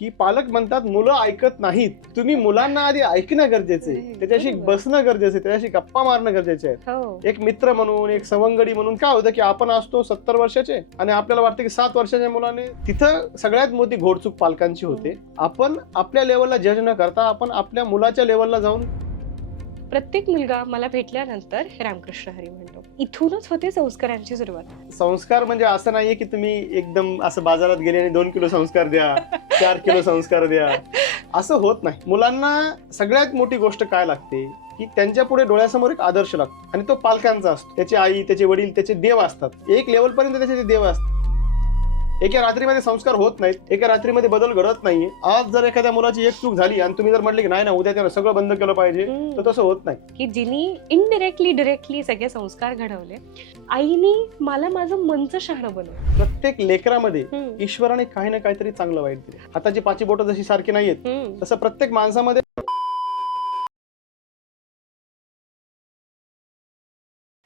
की पालक म्हणतात मुलं ऐकत नाहीत. तुम्ही मुलांना आधी ऐकणं गरजेचं आहे, त्याच्याशी बसणं गरजेचं आहे, त्याच्याशी गप्पा मारणं गरजेचे आहे. एक मित्र म्हणून, एक सवंगडी म्हणून काय होतं की आपण असतो 70 वर्षाचे आणि आपल्याला वाटतं की 7 वर्षाच्या मुलाने, तिथं सगळ्यात मोठी घोडचूक पालकांची होते. आपण आपल्या लेवलला जज न करता आपण आपल्या मुलाच्या लेवलला जाऊन. प्रत्येक मुलगा मला भेटल्यानंतर रामकृष्ण हरी म्हणतो. इथूनच होते संस्कारांची सुरुवात. संस्कार म्हणजे असं नाहीये की तुम्ही एकदम असं बाजारात गेले आणि 2 किलो संस्कार द्या, 4 किलो संस्कार द्या, असं होत नाही. मुलांना सगळ्यात मोठी गोष्ट काय लागते की त्यांच्या पुढे डोळ्यासमोर एक आदर्श लागतो आणि तो पालकांचा असतो. त्याची आई, त्याचे वडील, त्याचे देव असतात. एक लेवल पर्यंत त्याचे देव असतात. एका रात्रीमध्ये संस्कार होत नाहीत, एका रात्रीमध्ये बदल घडत नाहीये. आज जर एखाद्या मुलाची एक चूक झाली आणि तुम्ही जर म्हटले की नाही ना उद्या त्याला सगळं बंद केलं पाहिजे, तर तसं होत नाही. की जिनी इनडिरेक्टली डिरेक्टली सगळे संस्कार घडवले. आईनी मला माझं मनचं शहाणं बनवलं. प्रत्येक लेकरामध्ये ईश्वराने काही ना काहीतरी चांगलं वाईट दिले. हाताची 5 बोटं जशी सारखी नाहीयेत, तसं प्रत्येक माणसामध्ये.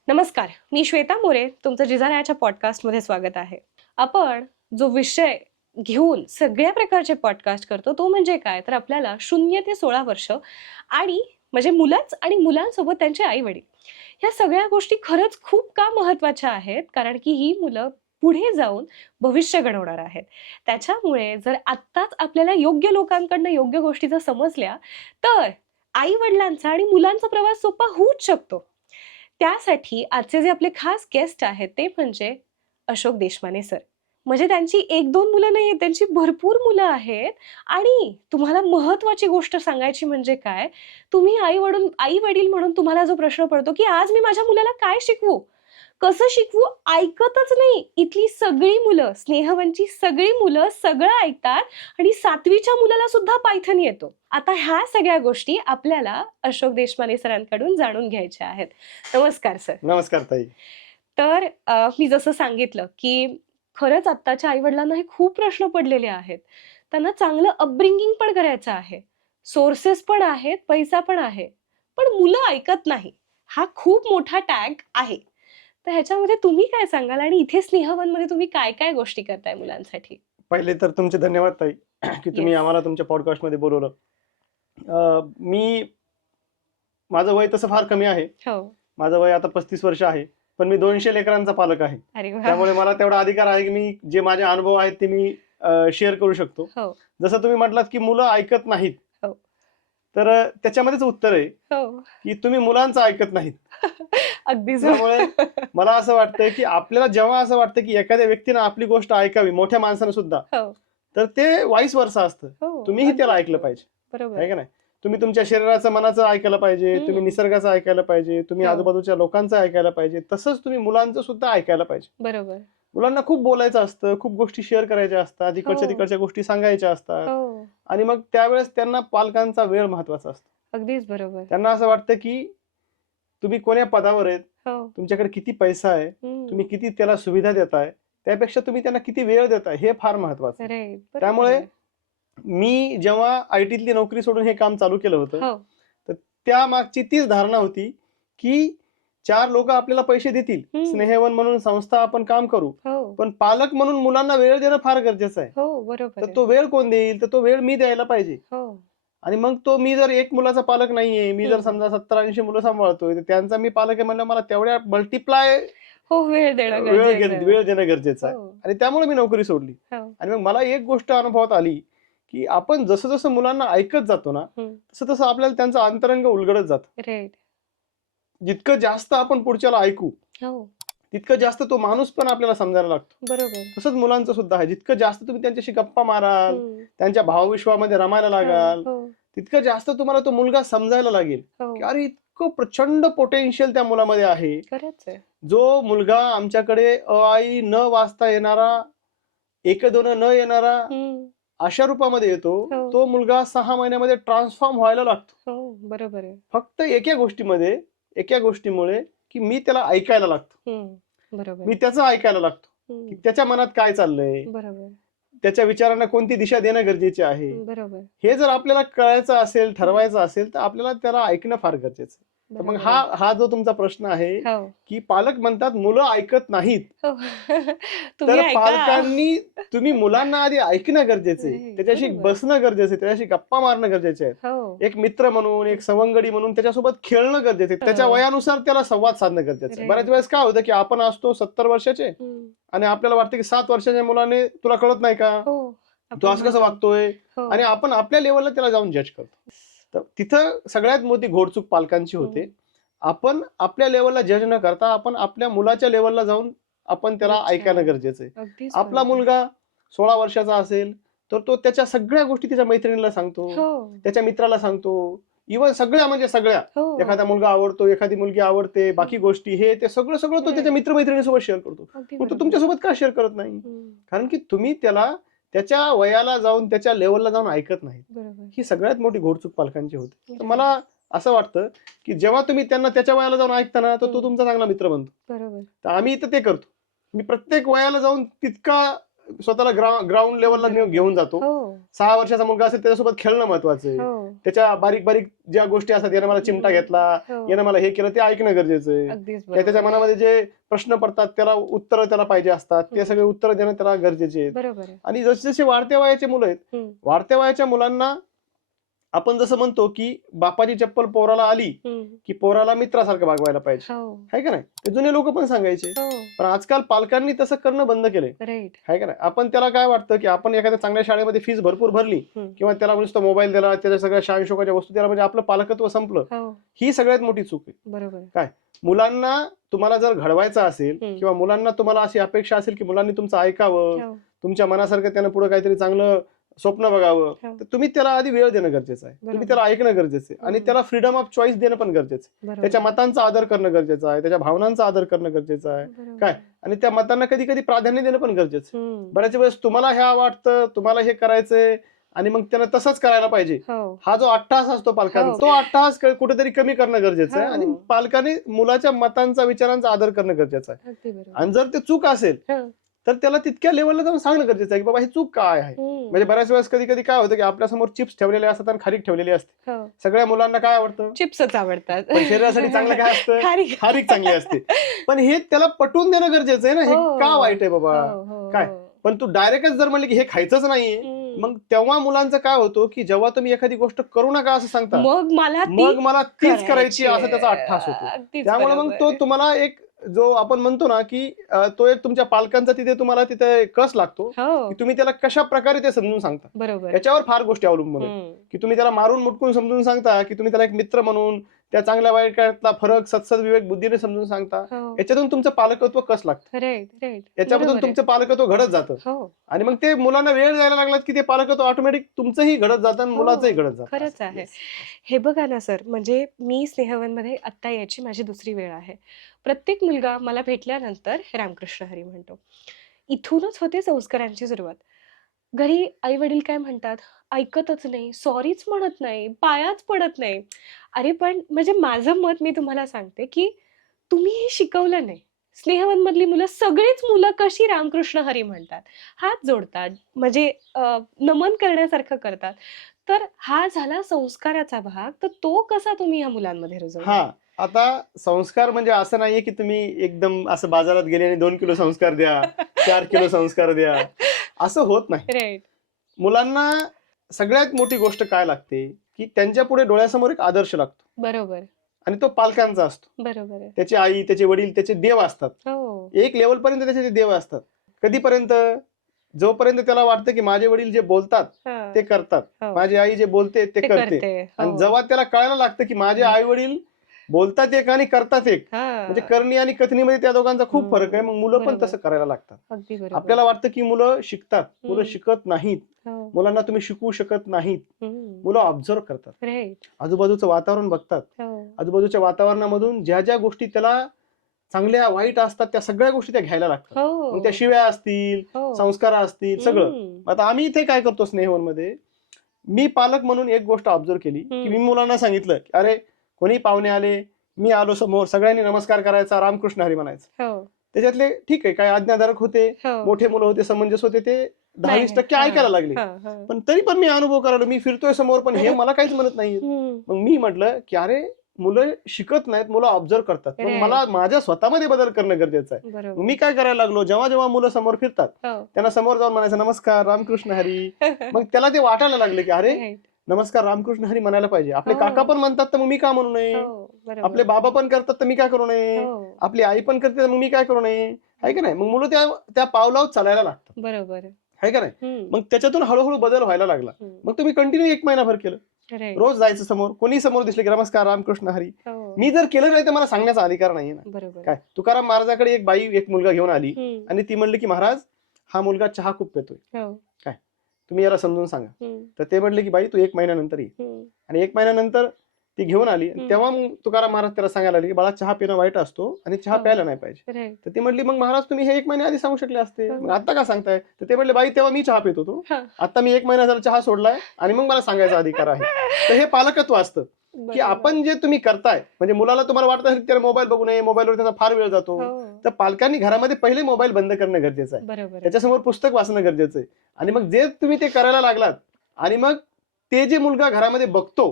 नमस्कार, मी श्वेता मोरे, तुमचं जिजानाच्या पॉडकास्टमध्ये स्वागत आहे. आपण जो विषय घेऊन सगळ्या प्रकारचे पॉडकास्ट करतो तो म्हणजे काय, तर आपल्याला 0 ते 16 वर्ष आणि म्हणजे मुलंच आणि मुलांसोबत त्यांचे आई वडील, ह्या सगळ्या गोष्टी खरंच खूप का महत्वाच्या आहेत, कारण की ही मुलं पुढे जाऊन भविष्य घडवणार आहेत. त्याच्यामुळे जर आत्ताच आपल्याला योग्य लोकांकडनं योग्य गोष्टी जर समजल्या तर आई वडिलांचा आणि मुलांचा प्रवास सोपा होऊच शकतो. त्यासाठी आजचे जे आपले खास गेस्ट आहेत ते म्हणजे अशोक देशमाने सर. म्हणजे त्यांची 1-2 मुलं नाही, त्यांची भरपूर मुलं आहेत. आणि तुम्हाला महत्वाची गोष्ट सांगायची म्हणजे काय, तुम्ही आई वडील म्हणून तुम्हाला जो प्रश्न पडतो की आज मी माझ्या मुलाला काय शिकवू, कसं शिकवू, ऐकतच नाही. इथली सगळी मुलं, स्नेहवंची सगळी मुलं सगळं ऐकतात आणि 7वीच्या मुलाला सुद्धा पायथन येतो. आता ह्या सगळ्या गोष्टी आपल्याला अशोक देशमाने सरांकडून जाणून घ्यायच्या आहेत. नमस्कार सर. नमस्कार ताई. तर मी जसं सांगितलं की खरंच आत्ताच्या आई वडिलांना हे खूप प्रश्न पडलेले आहेत. त्यांना चांगलं अपब्रिंगिंग पण करायचं आहे, सोर्सेस पण आहेत, पैसा पण आहे, पण मुलं ऐकत नाही. हा खूप मोठा टॅग आहे. तर ह्याच्यामध्ये तुम्ही काय सांगाल आणि इथे स्नेहवनमध्ये तुम्ही काय काय गोष्टी करताय मुलांसाठी? पहिले तर तुमचे धन्यवाद ताई की तुम्ही आम्हाला तुमच्या पॉडकास्टमध्ये बोलवलं. माझं वय तसं फार कमी आहे. माझं वय आता 35 वर्ष आहे, पण मी 200 लेकरांचा पालक आहे. त्यामुळे मला तेवढा अधिकार आहे की मी जे माझे अनुभव आहेत ते मी शेअर करू शकतो. जसं तुम्ही म्हटलात की मुलं ऐकत नाहीत, तर त्याच्यामध्येच उत्तर आहे की तुम्ही मुलांचं ऐकत नाहीत. अगदी. त्यामुळे मला असं वाटतंय की आपल्याला जेव्हा असं वाटतं की एखाद्या व्यक्तीनं आपली गोष्ट ऐकावी, मोठ्या माणसानं सुद्धा, तर ते वाईस वर्सा असतं. तुम्हीही त्याला ऐकलं पाहिजे, आहे का नाही? तुम्ही तुमच्या शरीराचं, मनाचं ऐकायला पाहिजे, तुम्ही निसर्गाचं ऐकायला पाहिजे, तुम्ही आजूबाजूच्या लोकांचं ऐकायला पाहिजे, तसंच तुम्ही मुलांचं सुद्धा ऐकायला पाहिजे. बरोबर. मुलांना खूप बोलायचं असतं, खूप गोष्टी शेअर करायच्या असतात, इकडच्या तिकडच्या गोष्टी सांगायच्या असतात, आणि मग त्यावेळेस त्यांना पालकांचा वेळ महत्वाचा असतो. अगदीच बरोबर. त्यांना असं वाटतं की तुम्ही कोण्या पदावर आहेत, तुमच्याकडे किती पैसा आहे, तुम्ही किती त्याला सुविधा देताय, त्यापेक्षा तुम्ही त्यांना किती वेळ देताय हे फार महत्वाचं आहे. त्यामुळे मी जेव्हा आयटीतली नोकरी सोडून हे काम चालू केलं होतं, तर त्या मागची तीच धारणा होती की 4 लोक आपल्याला पैसे देतील, स्नेहवन म्हणून संस्था आपण काम करू, पण पालक म्हणून मुलांना वेळ देणं फार गरजेचं आहे. तर तो वेळ कोण देईल, तर तो वेळ मी द्यायला पाहिजे. आणि मग तो मी जर एक मुलाचा पालक नाहीये, मी जर समजा 70-80 मुलं सांभाळतोय, तर त्यांचा मी पालक आहे म्हणलं मला तेवढ्या मल्टिप्लाय वेळ देणं गरजेचं आहे. आणि त्यामुळे मी नोकरी सोडली. आणि मग मला एक गोष्ट अनुभवात आली की आपण जसं जसं मुलांना ऐकत जातो ना, तसं तसं आपल्याला त्यांचा अंतरंग उलगडत जातो. जितकं जास्त आपण पुढच्याला ऐकू, तितकं जास्त तो माणूस पण आपल्याला समजायला लागतो. बरोबर. तसंच मुलांचं सुद्धा आहे. जितकं जास्त तुम्ही त्यांच्याशी गप्पा माराल, त्यांच्या भावविश्वामध्ये रमायला लागाल, तितकं जास्त तुम्हाला तो मुलगा समजायला लागेल की अरे इतकं प्रचंड पोटेन्शियल त्या मुलामध्ये आहे. जो मुलगा आमच्याकडे अ आई न वाचता येणारा, 1-2 न येणारा अशा रूपामध्ये येतो, तो मुलगा 6 महिन्यामध्ये ट्रान्सफॉर्म व्हायला लागतो. बरोबर आहे. फक्त एका गोष्टीमुळे की मी त्याला ऐकायला लागतो. मी त्याचं ऐकायला लागतो की त्याच्या मनात काय चाललंय, त्याच्या विचारांना कोणती दिशा देणं गरजेचे आहे. हे जर आपल्याला कळायचं असेल, ठरवायचं असेल, तर आपल्याला त्याला ऐकणं फार गरजेचं. तर मग हा जो तुमचा प्रश्न आहे की पालक म्हणतात मुलं ऐकत नाहीत, तर पालकांनी तुम्ही मुलांना आधी ऐकणं गरजेचं आहे, त्याच्याशी बसणं गरजेचं आहे, त्याच्याशी गप्पा मारणं गरजेचे आहे, एक मित्र म्हणून, एक सवंगडी म्हणून त्याच्यासोबत खेळणं गरजेचं आहे, त्याच्या वयानुसार त्याला संवाद साधणं गरजेचं आहे. बऱ्याच वेळेस काय होतं की आपण असतो 70 वर्षाचे आणि आपल्याला वाटतं की 7 वर्षाच्या मुलाने तुला कळत नाही का, तू असं कसं वागतोय, आणि आपण आपल्या लेवलला त्याला जाऊन जज करतो. तर तिथं सगळ्यात मोठी घोडचूक पालकांची होते. आपण आपल्या लेवलला जज न करता आपण आपल्या मुलाच्या लेवलला जाऊन आपण त्याला ऐकायला गरजेचं आहे. आपला मुलगा 16 वर्षाचा असेल तर तो त्याच्या सगळ्या गोष्टी त्याच्या मैत्रिणीला सांगतो, त्याच्या मित्राला सांगतो, इव्हन सगळ्या म्हणजे सगळ्या, एखादा मुलगा आवडतो, एखादी मुलगी आवडते, बाकी गोष्टी हे ते सगळं सगळं तो त्याच्या मित्रमैत्रिणीसोबत शेअर करतो. पण तो तुमच्यासोबत का शेअर करत नाही? कारण की तुम्ही त्याला त्याच्या वयाला जाऊन त्याच्या लेवलला जाऊन ऐकत नाही. ही सगळ्यात मोठी घोडचूक पालकांची होते. तर मला असं वाटतं की जेव्हा तुम्ही त्यांना त्याच्या वयाला जाऊन ऐकता ना, तर तो तुमचा चांगला मित्र बनतो. तर आम्ही इथं ते करतो. मी प्रत्येक वयाला जाऊन तितका स्वतःला ग्राउंड लेवलला घेऊन जातो. 6 वर्षाचा मुलगा असेल त्याच्यासोबत खेळणं महत्वाचं आहे. त्याच्या बारीक बारीक ज्या गोष्टी असतात, यानं मला चिमटा घेतला, यानं मला हे केलं, ते ऐकणं गरजेचं आहे. त्याच्या मनामध्ये जे प्रश्न पडतात त्याला उत्तर त्याला पाहिजे असतात, ते सगळे उत्तर देणं त्याला गरजेचे आहे. आणि जसे जसे वाढत्या वयाचे मुलं आहेत, वाढत्या वयाच्या मुलांना आपण जसं म्हणतो की बापाची चप्पल पोराला आली की पोराला मित्रासारखं वागवायला पाहिजे, आहे का नाही? ते जुने लोक पण सांगायचे. पण आजकाल पालकांनी तसं करणं बंद केलंय, आहे का नाही? आपण त्याला काय वाटतं की आपण एखाद्या चांगल्या शाळेमध्ये फीस भरपूर भरली किंवा त्याला नुसतं मोबाईल दिला, त्याच्या सगळ्या शानशोकाच्या वस्तू दिला म्हणजे आपलं पालकत्व संपलं. ही सगळ्यात मोठी चूक आहे. काय मुलांना तुम्हाला जर घडवायचं असेल किंवा मुलांना तुम्हाला अशी अपेक्षा असेल की मुलांनी तुमचं ऐकावं, तुमच्या मनासारखं त्यानं पुढे काहीतरी चांगलं स्वप्न बघावं, तर तुम्ही त्याला आधी वेळ देणं गरजेचं आहे, तुम्ही त्याला ऐकणं गरजेचं आहे, आणि त्याला फ्रीडम ऑफ चॉईस देणं पण गरजेचं आहे. त्याच्या मतांचा आदर करणं गरजेचं आहे, त्याच्या भावनांचा आदर करणं गरजेचं आहे. काय, आणि त्या मतांना कधी कधी प्राधान्य देणं पण गरजेचं आहे. बऱ्याच वेळेस तुम्हाला हे वाटतं, तुम्हाला हे करायचंय, आणि मग त्याला तसंच करायला पाहिजे. हा जो अट्टहास असतो पालकांचा, तो अट्टहास कुठेतरी कमी करणं गरजेचं आहे, आणि पालकांनी मुलाच्या मतांचा, विचारांचा आदर करणं गरजेचं आहे. आणि जर ते चूक असेल तर त्याला तितक्या लेवलला जाऊन सांगणं गरजेचं आहे की बाबा ही चूक काय आहे. म्हणजे बऱ्याच वेळेस कधी कधी काय होतं की आपल्या समोर चिप्स ठेवलेले असतात आणि खारीक ठेवलेली असते. सगळ्या मुलांना काय आवडतं? चिप्सच आवडतात. पण शरीरासाठी चांगलं काय असतं? खारीक चांगली असते. पण हे त्याला पटवून देणं गरजेचं आहे ना, हे का वाईट आहे बाबा, काय. पण तू डायरेक्टच जर म्हणले की हे खायचंच नाहीये, मग तेव्हा मुलांचं काय होतं की जेव्हा तुम्ही एखादी गोष्ट करू नका असं सांगता, मग मला तीच करायची असं त्याचा अट्टहास होतो. त्यामुळे मग तो तुम्हाला एक जो आपण म्हणतो ना की तो एक तुमच्या पालकांचा तिथे तुम्हाला तिथे कस लागतो की तुम्ही त्याला कशा प्रकारे ते समजून सांगता. त्याच्यावर फार गोष्टी अवलंबून आहेत की तुम्ही त्याला मारून मुटकून समजून सांगता की तुम्ही त्याला एक मित्र म्हणून त्या चांगल्या वाईटातला फरक सत्सद विवेक बुद्धीने समजून सांगता. याच्यातून तुमचं पालकत्व कस लागतं, याच्यामधून तुमचं पालकत्व घडत जातं. आणि मग ते मुलांना वेळ द्यायला लागलात की ते पालकत्व ऑटोमॅटिक तुमचंही घडत जातं आणि मुलाचंही घडत जातं. खरंच आहे हे. बघा ना सर, म्हणजे मी स्नेहवनमध्ये आत्ता याची माझी दुसरी वेळ आहे. प्रत्येक मुलगा मला भेटल्यानंतर रामकृष्ण हरी म्हणतो. इथूनच होते संस्कारांची सुरुवात. घरी आई वडील काय म्हणतात, ऐकतच नाही, सॉरीच म्हणत नाही, पायाच पडत नाही. अरे पण म्हणजे माझं मत मी तुम्हाला सांगते की तुम्ही हे शिकवलं नाही. स्नेहवन मधली मुलं, सगळीच मुलं कशी रामकृष्ण हरी म्हणतात, हात जोडतात, म्हणजे नमन करण्यासारखं करतात. तर हा झाला संस्काराचा भाग. तर तो कसा तुम्ही या मुलांमध्ये रुजवला? आता संस्कार म्हणजे असं नाहीये की तुम्ही एकदम असं बाजारात गेले आणि 2 किलो संस्कार द्या, 4 किलो संस्कार द्या, असं होत नाही. मुलांना सगळ्यात मोठी गोष्ट काय लागते की त्यांच्या पुढे डोळ्यासमोर एक आदर्श लागतो. बरोबर. आणि तो पालकांचा असतो. बरोबर. त्याची आई, त्याचे वडील, त्याचे देव असतात. एक लेवल पर्यंत त्याचे देव असतात. कधीपर्यंत? जोपर्यंत त्याला वाटतं की माझे वडील जे बोलतात ते करतात, माझी आई जे बोलते ते करते. आणि जेव्हा त्याला कळायला लागतं की माझे आई वडील बोलतात एक आणि करतात एक, म्हणजे करणी आणि कथनीमध्ये त्या दोघांचा खूप फरक आहे. मग मुलं पण तसं करायला लागतात. आपल्याला वाटतं की मुलं शिकतात, मुलं शिकत नाहीत. मुलांना तुम्ही शिकवू शकत नाहीत. मुलं ऑब्झर्व करतात, आजूबाजूचं वातावरण बघतात. आजूबाजूच्या वातावरणामधून ज्या ज्या गोष्टी त्याला चांगल्या वाईट असतात त्या सगळ्या गोष्टी त्या घ्यायला लागतात. मग त्या शिव्या असतील, संस्कार असतील, सगळं. आता आम्ही इथे काय करतो स्नेहवन मध्ये, मी पालक म्हणून एक गोष्ट ऑब्झर्व केली की मी मुलांना सांगितलं की अरे कोणी पाहुणे आले, मी आलो समोर, सगळ्यांनी नमस्कार करायचा, रामकृष्ण हरी म्हणायचं. त्याच्यातले ठीक आहे, काही आज्ञाधारक होते, मोठे मुलं होते, समंजस होते, ते 10-20% ऐकायला लागले. पण तरी पण मी अनुभव करायला, मी फिरतोय समोर पण हे मला काहीच म्हणत नाहीये. मग मी म्हटलं की अरे मुलं शिकत नाहीत, मुलं ऑब्झर्व करतात. मग मला माझ्या स्वतःमध्ये बदल करणं गरजेचं आहे. मी काय करायला लागलो, जेव्हा जेव्हा मुलं समोर फिरतात त्यांना समोर जाऊन म्हणायचं नमस्कार रामकृष्ण हरी. मग त्याला ते वाटायला लागले की अरे नमस्कार रामकृष्ण हरी म्हणायला पाहिजे. आपले काका पण म्हणतात तर मग मी का म्हणू नये, आपले बाबा पण करतात तर मी काय करू नये, आपली आई पण करते तर मग मी काय करू नये, आहे का नाही. मग मुलं त्या पावलावर चालायला लागतात, बरोबर आहे का नाही. मग त्याच्यातून हळूहळू बदल व्हायला लागला. मग तुम्ही कंटिन्यू 1 महिनाभर केलं, रोज जायचं समोर, कोणी समोर दिसले की नमस्कार रामकृष्ण हरी. मी जर केलं नाही तर मला सांगण्याचा अधिकार नाहीये ना. काय तुकाराम महाराजाकडे एक मुलगा घेऊन आली आणि ती म्हणली की महाराज हा मुलगा चहा खूप पितोय, काय तुम्ही याला समजून सांगा. तर ते म्हणले की बाई तू 1 महिन्यानंतर ये. आणि 1 महिन्यानंतर ती घेऊन आली. तेव्हा मग तुकाराम महाराज त्याला सांगायला लागले की बाळा चहा पिणं वाईट असतो आणि चहा प्यायला नाही पाहिजे. तर ती म्हणली मग महाराज तुम्ही हे 1 महिन्या आधी सांगू शकले असते, मग आता का सांगताय. तर ते म्हणले बाई तेव्हा मी चहा पित होतो, आता मी 1 महिना झाला चहा सोडलाय आणि मग मला सांगायचा अधिकार आहे. तर हे पालकत्व असतं की आपण जे तुम्ही करताय, म्हणजे मुलाला तुम्हाला वाटतं की त्याला मोबाईल बघू नये, मोबाईलवर त्याचा फार वेळ जातो, तर पालकांनी घरामध्ये पहिले मोबाईल बंद करणं गरजेचं आहे, त्याच्यासमोर पुस्तक वाचणं गरजेचं आहे. आणि मग जे तुम्ही ते करायला लागलात आणि मग ते जे मुलगा घरामध्ये बघतो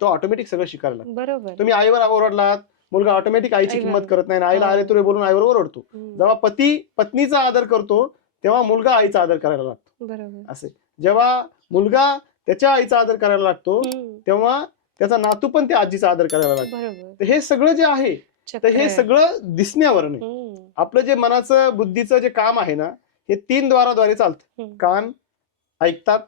तो ऑटोमॅटिक सगळं शिकायला लागतो. बरोबर. तुम्ही आईवर ओरडलात, मुलगा ऑटोमॅटिक आईची किंमत करत नाही, आईला आले तुरे बोलून आईवर ओरडतो. जेव्हा पती पत्नीचा आदर करतो तेव्हा मुलगा आईचा आदर करायला लागतो. बरोबर. असे जेव्हा मुलगा त्याच्या आईचा आदर करायला लागतो तेव्हा त्याचा नातू पण त्या आजीचा आदर करायला लागतो. तर हे सगळं जे आहे तर हे सगळं दिसण्यावर नाही. आपलं जे मनाचं बुद्धीचं जे काम आहे ना हे 3 द्वाराद्वारे चालतं. कान ऐकतात,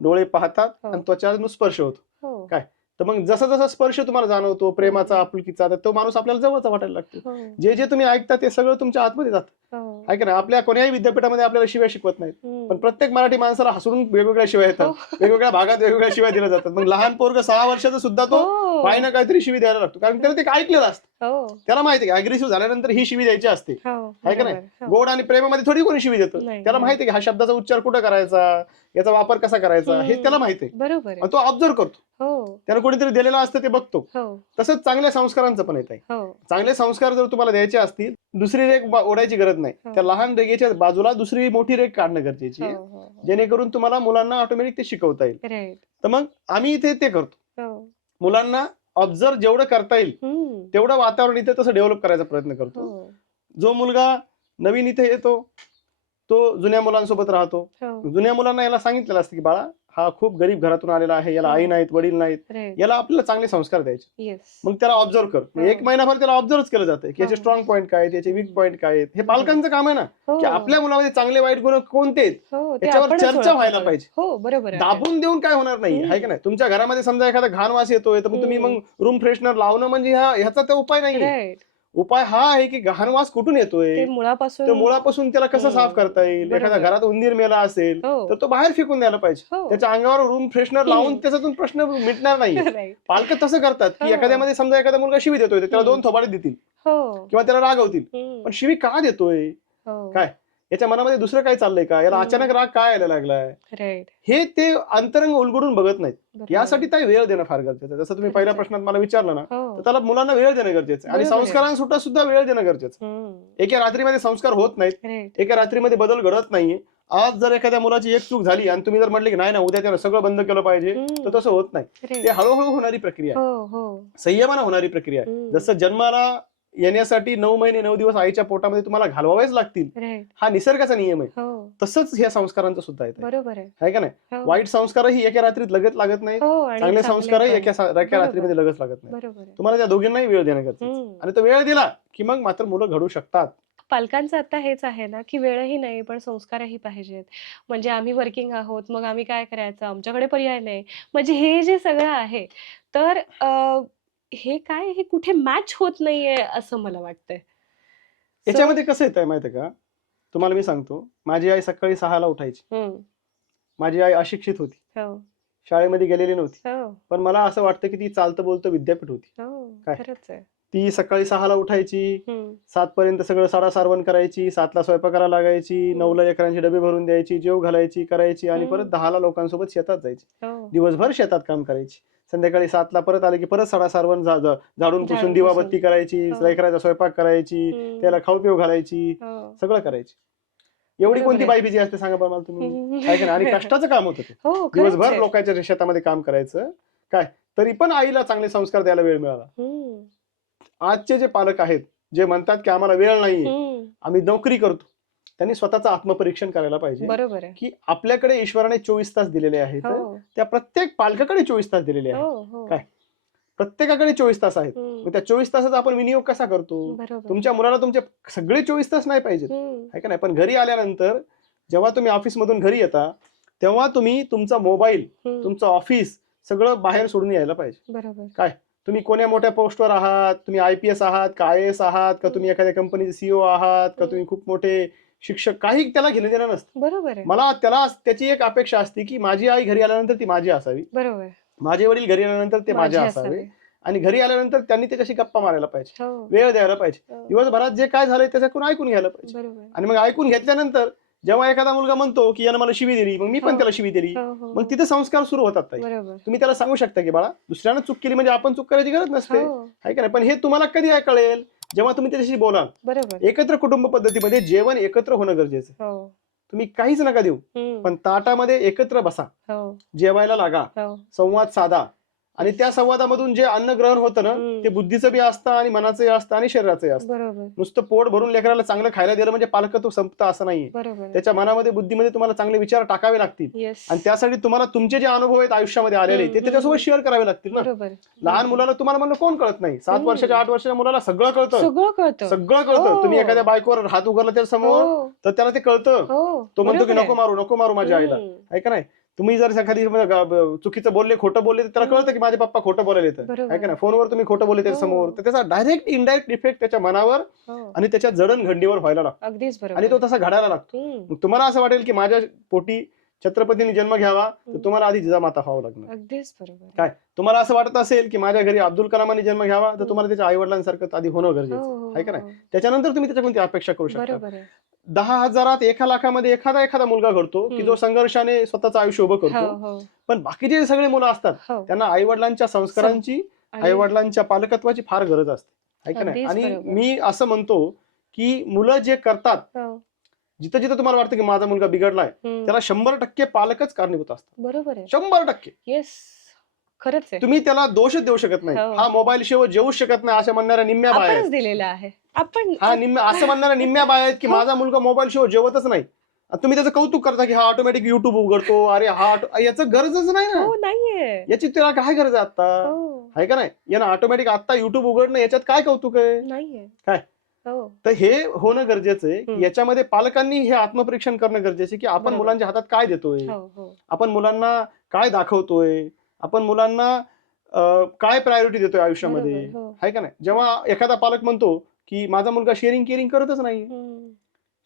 डोळे पाहतात आणि त्वचा स्पर्श होतो. काय तर मग जसा जसा स्पर्श तुम्हाला जाणवतो प्रेमाचा आपुलकीचा, तर तो माणूस आपल्याला जवळचा वाटायला लागतो. जे जे तुम्ही ऐकता ते सगळं तुमच्या आतमध्ये जातं. ऐका ना, आपल्या कोण्याही विद्यापीठामध्ये आपल्याला शिव्या शिकवत नाहीत, पण प्रत्येक मराठी माणसाला हसून वेगवेगळ्या शिव्या येतात, वेगवेगळ्या भागात वेगवेगळ्या शिव्या दिल्या जातात. मग लहान पोरग 6 वर्षाचा सुद्धा तो काही ना काहीतरी शिवी द्यायला लागतो, कारण त्याला ते ऐकलेलं असतं. त्याला माहिती आहे की अग्रेसिव्ह झाल्यानंतर ही शिवी द्यायची असते, आहे का नाही. गोड आणि प्रेमामध्ये थोडी कोणी शिवी देतं, त्याला माहिती आहे की हा शब्दाचा उच्चार कुठं करायचा, याचा वापर कसा करायचा हे त्याला माहिती आहे. बरोबर. तो ऑब्झर्व करतो, त्याला कोणीतरी दिलेलं असतं ते बघतो. तसंच चांगल्या संस्कारांचं पण येत आहे. चांगले संस्कार जर तुम्हाला द्यायचे असतील दुसरी रेग ओढायची गरज नाही, त्या लहान रेगेच्या बाजूला दुसरी मोठी रेग काढणं गरजेची आहे, जेणेकरून तुम्हाला मुलांना ऑटोमॅटिक ते शिकवता येईल. तर मग आम्ही इथे ते करतो, मुलांना ऑब्झर्व जेवढं करता येईल तेवढं वातावरण इथे तसं डेव्हलप करायचा प्रयत्न करतो. जो मुलगा नवीन इथे येतो तो जुन्या मुलांसोबत राहतो. जुन्या मुलांना याला सांगितलेलं असतं की बाळा हा खूप गरीब घरातून आलेला आहे, याला आई नाहीत, वडील नाहीत, याला आपल्याला चांगले संस्कार द्यायचे. मग त्याला ऑब्झर्व कर. 1 महिनाभर त्याला ऑब्झर्व केलं जातं की याचे स्ट्रॉंग पॉईंट काय आहेत, याचे वीक पॉईंट काय आहेत. हे पालकांचं काम आहे ना की आपल्या मुलामध्ये चांगले वाईट गुण कोणते आहेत याच्यावर चर्चा व्हायला पाहिजे. दाबून देऊन काय होणार नाही, आहे का नाही. तुमच्या घरामध्ये समजा एखादा घाण वास येतोय तर तुम्ही मग रूम फ्रेशनर लावणं म्हणजे ह्याचा तो उपाय नाही. उपाय हा आहे की घाण वास कुठून येतोय, मुळापासून त्याला कसं साफ करता येईल. एखाद्या घरात उंदीर मेला असेल तर तो बाहेर फेकून द्यायला पाहिजे, त्याच्या अंगावर रूम फ्रेशनर लावून त्याच्यातून प्रश्न मिटणार नाही. पालक तसं करतात की एखाद्यामध्ये समजा एखादा मुलगा शिवी देतोय त्याला 2 थोबाडे देतील किंवा त्याला रागवतील, पण शिवी का देतोय, काय याच्या मनामध्ये दुसरं काय चाललंय का, याला अचानक राग काय यायला लागलाय, हे ते अंतरंग उलगडून बघत नाहीत. यासाठी त्या वेळ देणं फार गरजेचं आहे. जसं तुम्ही पहिल्या प्रश्नात मला विचारलं ना तर त्याला मुलांना वेळ देणं गरजेचं आहे आणि संस्कारांसुद्धा सुद्धा वेळ देणं गरजेचं. एका रात्रीमध्ये संस्कार होत नाहीत, एका रात्रीमध्ये बदल घडत नाहीये. आज जर एखाद्या मुलाची एक चूक झाली आणि तुम्ही जर म्हटले की नाही ना उद्या त्यानं सगळं बंद केलं पाहिजे तर तसं होत नाही. ते हळूहळू होणारी प्रक्रिया आहे, संयमानं होणारी प्रक्रिया आहे. जसं जन्माला येण्यासाठी 9 महिने 9 दिवस आईच्या पोटामध्ये तुम्हाला घालवावेच लागतील, हा निसर्गाचा नियम आहे. तसंच ह्या संस्कारांचं सुद्धा येत आहे का नाही. वाईट संस्कारही एका रात्रीत लगत लागत नाही, चांगले संस्कारही एका रात्रीमध्ये लगत लागत नाही. तुम्हाला त्या दोघींनाही वेळ देणं गरजेचं, आणि तो वेळ दिला की मग मात्र मुलं घडू शकतात. पालकांचं आता हेच आहे ना की वेळही नाही पण संस्कारही पाहिजेत. म्हणजे आम्ही वर्किंग आहोत, मग आम्ही काय करायचं, आमच्याकडे पर्याय नाही. म्हणजे हे जे सगळं आहे तर हे काय हे कुठे मॅच होत नाहीये असं मला वाटतंय. याच्यामध्ये कसं येत आहे माहितीये का, तुम्हाला मी सांगतो. माझी आई सकाळी 6ला उठायची. माझी आई अशिक्षित होती, शाळेमध्ये गेलेली नव्हती, पण मला असं वाटतं की ती चालतं बोलतं विद्यापीठ होती. काय ती सकाळी 6ला उठायची, 7 पर्यंत सगळं साडासारवण करायची, 7ला स्वयंपाकाला लागायची, 9ला लेकरांचे डबे भरून द्यायची, जेव घालायची, करायची आणि परत 10ला लोकांसोबत शेतात जायची. दिवसभर शेतात काम करायची. संध्याकाळी 7ला परत आले की परत साडासारवण झाडून पुसून दिवाबत्ती करायची, लेकराचा स्वयंपाक करायची, त्याला खाऊ पिऊ घालायची, सगळं करायची. एवढी कोणती बाई बिझी असते सांगा बरं मला तुम्ही, काय का. आणि कष्टाचं काम होतं ते, दिवसभर लोकांच्या शेतामध्ये काम करायचं. काय तरी पण आईला चांगले संस्कार द्यायला वेळ मिळाला. आजचे जे पालक आहेत जे म्हणतात की आम्हाला वेळ नाहीये, आम्ही नोकरी करतो, त्यांनी स्वतःचं आत्मपरीक्षण करायला पाहिजे. बरोबर आहे. की आपल्याकडे ईश्वराने 24 तास दिलेले आहेत, त्या प्रत्येक पालकाकडे 24 तास दिलेले आहेत. काय प्रत्येकाकडे 24 तास आहेत. त्या 24 तासाचा आपण विनियोग कसा करतो? तुमच्या मुलाला तुमचे सगळे 24 तास नाही पाहिजेत, आहे का नाही, पण घरी आल्यानंतर जेव्हा तुम्ही ऑफिसमधून घरी येता तेव्हा तुम्ही तुमचा मोबाईल, तुमचं ऑफिस सगळं बाहेर सोडून यायला पाहिजे. बरोबर. काय तुम्ही कोण्या मोठ्या पोस्टवर आहात, तुम्ही IPS आहात का IAS आहात का तुम्ही एखाद्या कंपनीचे CEO आहात का तुम्ही खूप मोठे शिक्षक, काही त्याला घेणं देणं नसतं. बरोबर आहे. मला त्याची एक अपेक्षा असते की माझी आई घरी आल्यानंतर ती माझी असावी, बरोबर, माझे वडील घरी आल्यानंतर ते माझे असावे, आणि घरी आल्यानंतर त्यांनी त्याच्याशी गप्पा मारायला पाहिजे, वेळ द्यायला पाहिजे, दिवसभरात जे काय झालंय त्याच्याकडून ऐकून घ्यायला पाहिजे. आणि मग ऐकून घेतल्यानंतर जेव्हा एखादा मुलगा म्हणतो की यानं मला शिवी दिली, मग मी पण त्याला शिवी दिली, मग तिथे संस्कार सुरू होतात. तुम्ही त्याला सांगू शकता की बाळा दुसऱ्यानं चूक केली म्हणजे आपण चूक करायची गरज नसते, आहे का नाही, पण हे तुम्हाला कधी कळेल जेव्हा तुम्ही त्याच्याशी बोलाल. बरोबर. एकत्र कुटुंब पद्धतीमध्ये जेवण एकत्र होणं गरजेचं. तुम्ही काहीच नका देऊ, पण ताटामध्ये एकत्र बसा, जेवायला लागा, संवाद साधा, आणि त्या संवादामधून जे अन्न ग्रहण होतं ना ते बुद्धीचं बी असतं आणि मनाचंही असतं आणि शरीराचंही असतं. नुसतं पोट भरून लेकराला चांगलं खायला दिलं म्हणजे पालकत्व संपतं असं नाहीये. त्याच्या मनामध्ये बुद्धीमध्ये तुम्हाला चांगले विचार टाकावे लागतील, आणि त्यासाठी तुम्हाला तुमचे जे अनुभव आहेत आयुष्यामध्ये आलेले ते त्याच्यासोबत शेअर करावे लागतील ना. लहान मुलाला तुम्हाला म्हणलं कोण कळत नाही, 7 वर्षाच्या 8 वर्षाच्या मुलाला सगळं कळतं, सगळं कळतं. तुम्ही एखाद्या बायकोवर हात उघडला त्याच्या समोर तर त्याला ते कळतं, तो म्हणतो की नको मारू माझ्या आईला, आहे का नाही. तुम्ही जर एखादी चुकीचं बोलले, खोटं बोलले तर त्याला कळतं की माझे पप्पा खोटं बोलायला येतं, आहे का नाही. फोनवर तुम्ही खोटं बोलले त्याच्या समोर तर त्याचा डायरेक्ट इनडायरेक्ट इफेक्ट त्याच्या मनावर आणि त्याच्या जडणघडणीवर व्हायला लागतो, आणि तो तसा घडायला लागतो. तुम्हाला असं वाटेल की माझ्या पोटी छत्रपतींनी जन्म घ्यावा तर तुम्हाला आधी जिजामाता व्हावं लागणार. अगदीच बरोबर. काय तुम्हाला असं वाटत असेल की माझ्या घरी अब्दुल कलामांनी जन्म घ्यावा तर तुम्हाला त्याच्या आई वडिलांसारखं आधी होणं गरजेचं, आहे का नाही. त्याच्यानंतर तुम्ही त्याच्याकडून ती अपेक्षा करू शकता. 10,000 1 लाखामध्ये एखादा मुलगा घडतो की जो संघर्षाने स्वतःचं आयुष्य उभं करतो, पण बाकीचे सगळे मुलं असतात त्यांना आई वडिलांच्या संस्कारांची, आई वडिलांच्या पालकत्वाची फार गरज असते, आहे का नाही. आणि मी असं म्हणतो की मुलं जे करतात, जिथं जिथं तुम्हाला वाटतं की माझा मुलगा बिघडलाय त्याला 100% पालकच कारणीभूत असतात. बरोबर आहे, 100%. येस, खरंच आहे. तुम्ही त्याला दोषच देऊ शकत नाही. हा मोबाईल शिवाय जेवू शकत नाही अशा म्हणणाऱ्या निम्म्या बाया आहेत. दिलेला आहे आपण. असं म्हणणाऱ्या निम्म्या बाया आहेत की माझा मुलगा मोबाईल शिवाय जेवतच नाही. तुम्ही त्याचं कौतुक करता की हा ऑटोमॅटिक युट्यूब उघडतो, अरे हा याचं गरजच नाही ना, नाहीये याची त्याला काय गरज आहे आता, आहे का नाही. यानं ऑटोमॅटिक आता युट्यूब उघडणं याच्यात काय कौतुक आहे, नाहीये काय. तर हे होणं गरजेचं आहे की याच्यामध्ये पालकांनी हे आत्मपरीक्षण करणं गरजेचं आहे की आपण मुलांच्या हातात काय देतोय, आपण मुलांना काय दाखवतोय, आपण मुलांना काय प्रायोरिटी देतोय आयुष्यामध्ये, आहे का नाही. जेव्हा एखादा पालक म्हणतो की माझा मुलगा शेअरिंग केअरिंग करतच नाही,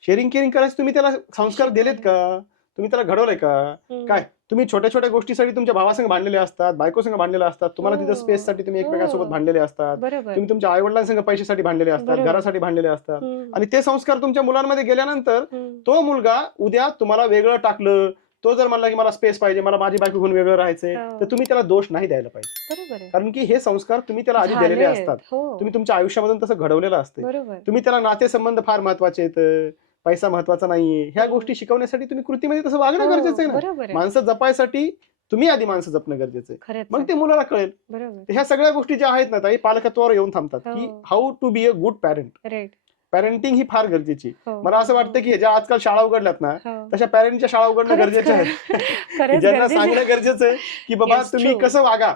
शेअरिंग केअरिंग करायचे तुम्ही त्याला संस्कार दिलेत का, तुम्ही त्याला घडवलंय का. काय तुम्ही छोट्या छोट्या गोष्टीसाठी तुमच्या भावासंग भांडलेले असतात, बायकोसंग भांडलेले असतात, तुम्हाला तिथं स्पेससाठी तुम्ही एकमेकांसोबत भांडलेले असतात, तुम्ही तुमच्या आई वडिलांसंग पैशासाठी भांडलेले असतात, घरासाठी भांडलेले असतात, आणि ते संस्कार तुमच्या मुलांमध्ये गेल्यानंतर तो मुलगा उद्या तुम्हाला वेगळं टाकलं, तो जर म्हणला की मला स्पेस पाहिजे, मला माझी बायको घेऊन वेगळं राहायचंय, तर तुम्ही त्याला दोष नाही द्यायला पाहिजे, कारण की हे संस्कार तुम्ही त्याला आधी दिलेले असतात, तुम्ही तुमच्या आयुष्यामधून तसं घडवलेलं असतं. तुम्ही त्याला नातेसंबंध फार महत्वाचे आहेत, पैसा महत्वाचा नाहीये, ह्या गोष्टी शिकवण्यासाठी तुम्ही कृतीमध्ये तसं वागणं गरजेचं आहे ना. माणसं जपायसाठी तुम्ही आधी माणसं जपणं गरजेचं आहे, मग ते मुलाला कळेल. ह्या सगळ्या गोष्टी ज्या आहेत ना ताई पालकत्वावर येऊन थांबतात की how to be a good parent. Parenting ही फार गरजेची. मला असं वाटतं की ज्या आजकाल शाळा उघडल्यात ना तशा पॅरेंटच्या शाळा उघडणं गरजेचं आहे, ज्यांना सांगणं गरजेचं आहे की बाबा तुम्ही कसं वागा,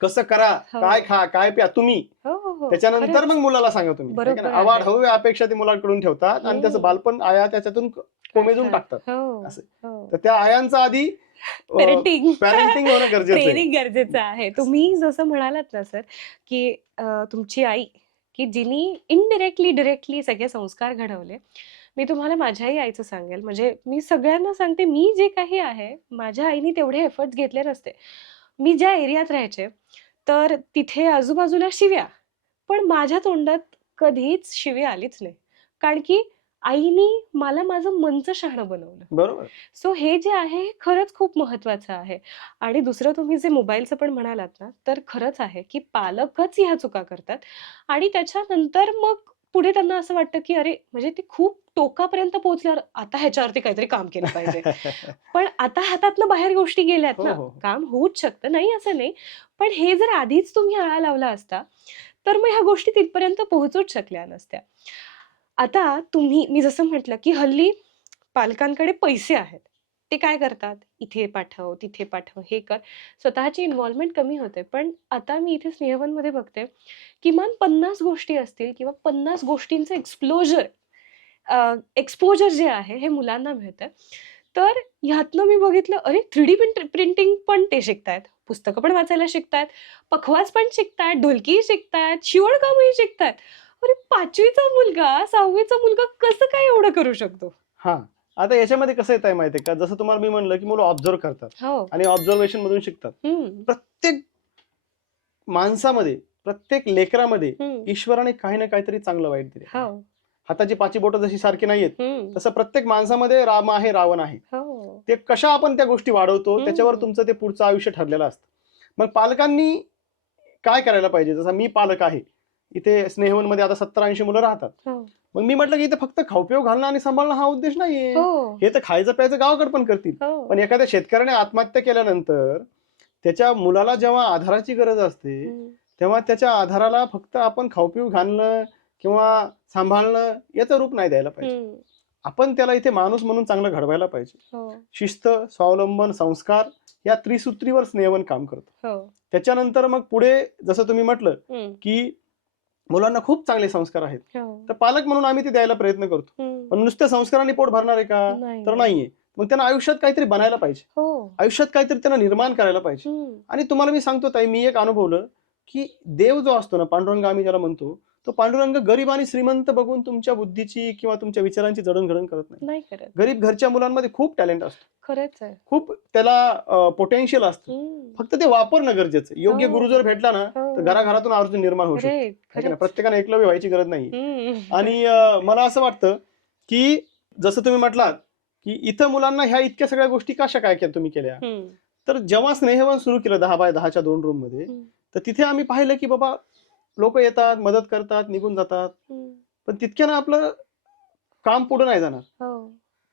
कसं करा, काय खा, काय प्या तुम्ही, त्याच्यानंतर मग मुलाला सांगा तुम्ही. आवाड हवे अपेक्षा ते मुलांकडून ठेवतात आणि त्याचं बालपण आया त्याच्यातून कोमेजून टाकतात. असं तर त्या आयांचा आधी पॅरेंटिंग होणं गरजेचं आहे. तुम्ही जसं म्हणालात ना सर की तुमची आई की जिनी इनडिरेक्टली डिरेक्टली सगळे संस्कार घडवले, मी तुम्हाला माझ्याही आईचं सांगेल, म्हणजे मी सगळ्यांना सांगते, मी जे काही आहे माझ्या आईने तेवढे एफर्ट्स घेतले नसते. मी ज्या एरियात राहायचे तर तिथे आजूबाजूला शिव्या, पण माझ्या तोंडात कधीच शिवी आलीच नाही, कारण की आईनी मला माझं मनचं शहाणं बनवलं. बरोबर. सो हे जे आहे हे खरंच खूप महत्वाचं आहे. आणि दुसरं तुम्ही जे मोबाईलचं पण म्हणालात ना, तर खरंच आहे की पालकच ह्या चुका करतात आणि त्याच्यानंतर मग पुढे त्यांना असं वाटतं की अरे म्हणजे ते खूप टोकापर्यंत पोहोचल्यावर आता ह्याच्यावरती काहीतरी काम केलं पाहिजे. पण आता हातातनं बाहेर गोष्टी गेल्यात हो, ना, हो. काम होऊच शकतं, नाही असं नाही. पण हे जर आधीच तुम्ही आळा लावला असता, तर मग ह्या गोष्टी तिथपर्यंत पोहोचूच शकल्या नसत्या. आता मी जसं म्हटलं, की हल्ली पालकांकडे पैसे आहेत. ते काय करतात, इथे पाठव, तिथे पाठव, हे कर. स्वतःची इन्व्हॉल्वमेंट कमी होते. पण आता मी इथे स्नेहवनमध्ये बघते, किमान 50 गोष्टी असतील किंवा 50 गोष्टींचं एक्सपोजर जे आहे हे मुलांना मिळतंय. तर ह्यातनं मी बघितलं, अरे 3D प्रिंटिंग पण ते शिकतायत. पुस्तकं पण वाचायला शिकतायत, पखवाज पण शिकतायत, ढोलकी शिकतायत, शिवणकामही शिकतायत. अरे 5वीचा मुलगा, 6वीचा मुलगा कसं काय एवढं करू शकतो? हा, आता याच्यामध्ये कसं येत आहे माहितीये का, जसं तुम्हाला मी म्हणलं की मुलं ऑब्झर्व करतात हो. आणि ऑब्झर्वेशन मधून शिकतात. प्रत्येक माणसामध्ये, प्रत्येक लेकरामध्ये ईश्वराने काही ना काहीतरी चांगलं वाईट दिले. हो. हाताची 5 बोटं जशी सारखी नाहीयेत, तसं प्रत्येक माणसामध्ये राम आहे, रावण आहे. हो. ते कशा आपण त्या गोष्टी वाढवतो त्याच्यावर तुमचं ते पुढचं आयुष्य ठरलेलं असतं. मग पालकांनी काय करायला पाहिजे, जसं मी पालक आहे, इथे स्नेहवनमध्ये आता 70-80 मुलं राहतात. हो. मग मी म्हटलं की इथे फक्त खाऊपिऊ घालणं आणि सांभाळणं हा उद्देश नाहीये. हो. हे तर खायचं प्यायचं गावाकडे पण करतील. हो. पण एखाद्या शेतकऱ्याने आत्महत्या केल्यानंतर त्याच्या मुलाला जेव्हा आधाराची गरज असते, तेव्हा त्याच्या आधाराला फक्त आपण खाऊपिऊ घालणं किंवा सांभाळणं याचं रूप नाही द्यायला पाहिजे. आपण त्याला इथे माणूस म्हणून चांगलं घडवायला पाहिजे. हो. शिस्त, स्वावलंबन, संस्कार या त्रिसूत्रीवर स्नेहवन काम करतो. हो. त्याच्यानंतर मग पुढे जसं तुम्ही म्हटलं की मुलांना खूप चांगले संस्कार आहेत, हो. तर पालक म्हणून आम्ही ते द्यायला प्रयत्न करतो. पण नुसत्या संस्कारांनी पोट भरणार आहे का, तर नाहीये. मग त्यांना आयुष्यात काहीतरी बनायला पाहिजे, हो. आयुष्यात काहीतरी त्यांना निर्माण करायला पाहिजे. आणि तुम्हाला मी सांगतो ताई, मी एक अनुभवलं की देव जो असतो ना, पांडुरंग आम्ही ज्याला म्हणतो, तो पांडुरंग गरीब आणि श्रीमंत बघून तुमच्या बुद्धीची किंवा तुमच्या विचारांची जडणघडण करत नाही. गरीब घरच्या मुलांमध्ये खूप टॅलेंट असतो, खरंच आहे, खूप त्याला पोटेन्शियल असतं. फक्त ते वापरणं गरजेचं. योग्य गुरु जर भेटला ना, तर घराघरातून अर्जुन निर्माण होऊ शकतो. प्रत्येकाने एकलव्य व्हायची गरज नाही. आणि मला असं वाटतं की जसं तुम्ही म्हटलात की इथं मुलांना ह्या इतक्या सगळ्या गोष्टी कशा काय तुम्ही केल्या, तर जेव्हा स्नेहवन सुरू केलं 10x10च्या 2 रूम मध्ये, तर तिथे आम्ही पाहिलं की बाबा लोक येतात, मदत करतात, निघून जातात, पण तितक्यानं आपलं काम पुढे नाही जाणार.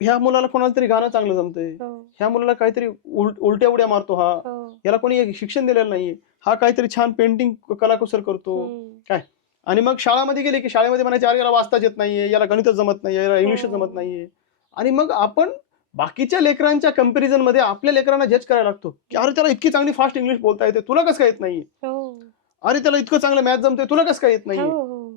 ह्या मुलाला कोणाला तरी गाणं चांगलं जमतंय, ह्या मुलाला काहीतरी उलट्या उड्या मारतो, हा याला कोणी शिक्षण दिलेलं नाहीये, हा काहीतरी छान पेंटिंग कलाकुसर करतो काय, आणि मग शाळामध्ये गेले की शाळेमध्ये म्हणायचे अरे याला वाचताच येत नाहीये, याला गणितच जमत नाहीये, याला इंग्लिशच जमत नाहीये. आणि मग आपण बाकीच्या लेकरांच्या कंपॅरिझन मध्ये आपल्या लेकरांना जज करायला लागतो की अरे त्याला इतकी चांगली फास्ट इंग्लिश बोलता येते, तुला कसं काय येत नाहीये, अरे त्याला इतकं चांगलं मॅथ जमतंय, तुला कसं काय येत नाहीये,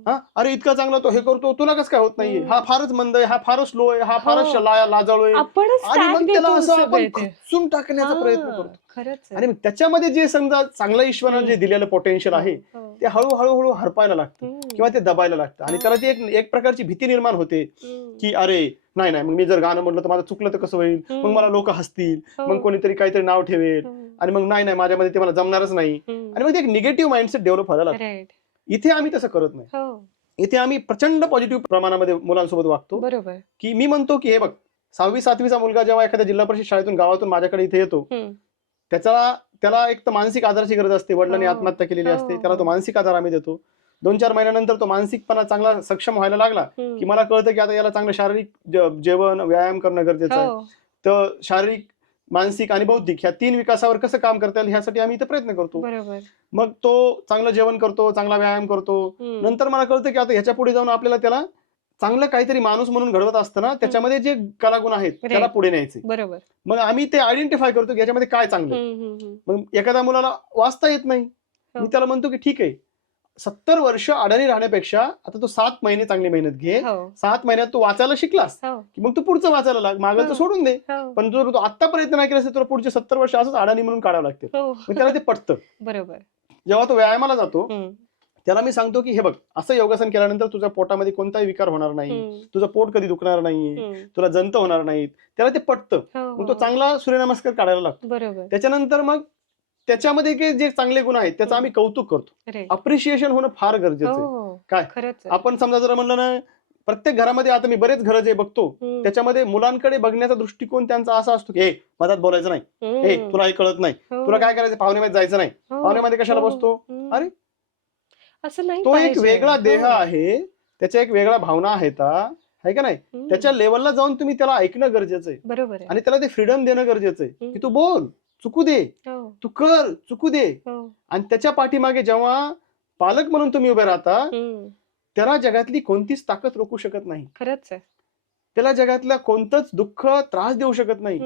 हा अरे इतका चांगला तो हे करतो, तुला कसं काय होत नाहीये, हा फारच मंद आहे, हा फारच स्लो आहे, हा फारच लाजाळू आहे. आणि मग त्याला असं आपण खचून टाकण्याचा प्रयत्न करतो. आणि त्याच्यामध्ये जे समजा चांगलं ईश्वराने जे दिलेलं पोटेन्शियल आहे ते हळूहळू हरपायला लागतं किंवा ते दबायला लागतं. आणि त्याला ती एक प्रकारची भीती निर्माण होते की अरे नाही मग मी जर गाणं म्हटलं तर माझं चुकलं तर कसं होईल, मग मला लोक हसतील, मग कोणीतरी काहीतरी नाव ठेवेल, आणि मग नाही माझ्यामध्ये ते मला जमणारच नाही, आणि मग ते एक निगेटिव्ह माइंडसेट डेव्हलप व्हायला लागतं. इथे आम्ही तसं करत नाही. इथे आम्ही प्रचंड पॉझिटिव्ह प्रमाणामध्ये मुलांसोबत वागतो. बरोबर, की मी म्हणतो की हे बघ, 6वी-7वीचा मुलगा जेव्हा एखाद्या जिल्हा परिषद शाळेतून गावातून माझ्याकडे इथे येतो, त्याला एक तर मानसिक आधाराची गरज असते, वडिलांनी आत्महत्या केलेली असते, त्याला तो मानसिक आधार आम्ही देतो. 2-4 महिन्यानंतर तो मानसिकपणा चांगला सक्षम व्हायला लागला की मला कळतं की आता याला चांगलं शारीरिक जेवण, व्यायाम करणं गरजेचं आहे. तर शारीरिक, मानसिक आणि बौद्धिक ह्या 3 विकासावर कसं काम करता येईल ह्यासाठी आम्ही इथे प्रयत्न करतो. मग तो चांगलं जेवण करतो, चांगला व्यायाम करतो. नंतर मला कळतं की आता ह्याच्या पुढे जाऊन आपल्याला त्याला चांगलं काहीतरी माणूस म्हणून घडवत असताना त्याच्यामध्ये जे कलागुण आहेत त्याला पुढे न्यायचे. बरोबर, मग आम्ही ते आयडेंटिफाय करतो की याच्यामध्ये काय चांगलं. मग एखाद्या मुलाला वाचता येत नाही, मी त्याला म्हणतो की ठीक आहे, 70 वर्ष अडाणी राहण्यापेक्षा आता तू 7 महिने चांगली मेहनत घे, 7 महिन्यात तू वाचायला शिकलास की मग तू पुढचं वाचायला लाग, मागं तर सोडून दे. पण जर तू आता प्रयत्न नाही केला तर पुढचे 70 वर्ष असंच अडाणी म्हणून काढावं लागते. मग त्याला ते पटतं. बरोबर. जेव्हा तो व्यायामाला जातो त्याला मी सांगतो की हे बघ, असं योगासन केल्यानंतर तुझ्या पोटामध्ये कोणताही विकार होणार नाही, तुझं पोट कधी दुखणार नाही, तुला जंत होणार नाहीत. त्याला ते पटतं. मग तो चांगला सूर्यनमस्कार काढायला लागतो. त्याच्यानंतर मग त्याच्यामध्ये जे चांगले गुण आहेत त्याचं आम्ही कौतुक करतो. अप्रिशिएशन होणं फार गरजेचं आहे. काय आपण समजा जर म्हणलं ना, प्रत्येक घरामध्ये आता मी बरेच घरं जे बघतो त्याच्यामध्ये मुलांकडे बघण्याचा दृष्टिकोन त्यांचा असा असतो की हे मधात बोलायचं नाही, हे तुला हे कळत नाही, तुला काय करायचं, पाहुण्यामध्ये जायचं नाही, पाहुण्यामध्ये कशाला बसतो, अरे असं नाही. तो एक वेगळा देह आहे, त्याच्या एक वेगळ्या भावना आहेत आहे का नाही, त्याच्या लेवलला जाऊन तुम्ही त्याला ऐकणं गरजेचं आहे. बरोबर आहे. आणि त्याला ते फ्रीडम देणं गरजेचं आहे की तू बोल, चुकू दे, तू कर, चुकू दे. आणि त्याच्या पाठीमागे जेव्हा पालक म्हणून तुम्ही उभे राहता, त्याला जगातली कोणतीच ताकद रोखू शकत नाही. खरंच आहे. त्याला जगातलं कोणतंच दुःख त्रास देऊ शकत नाही.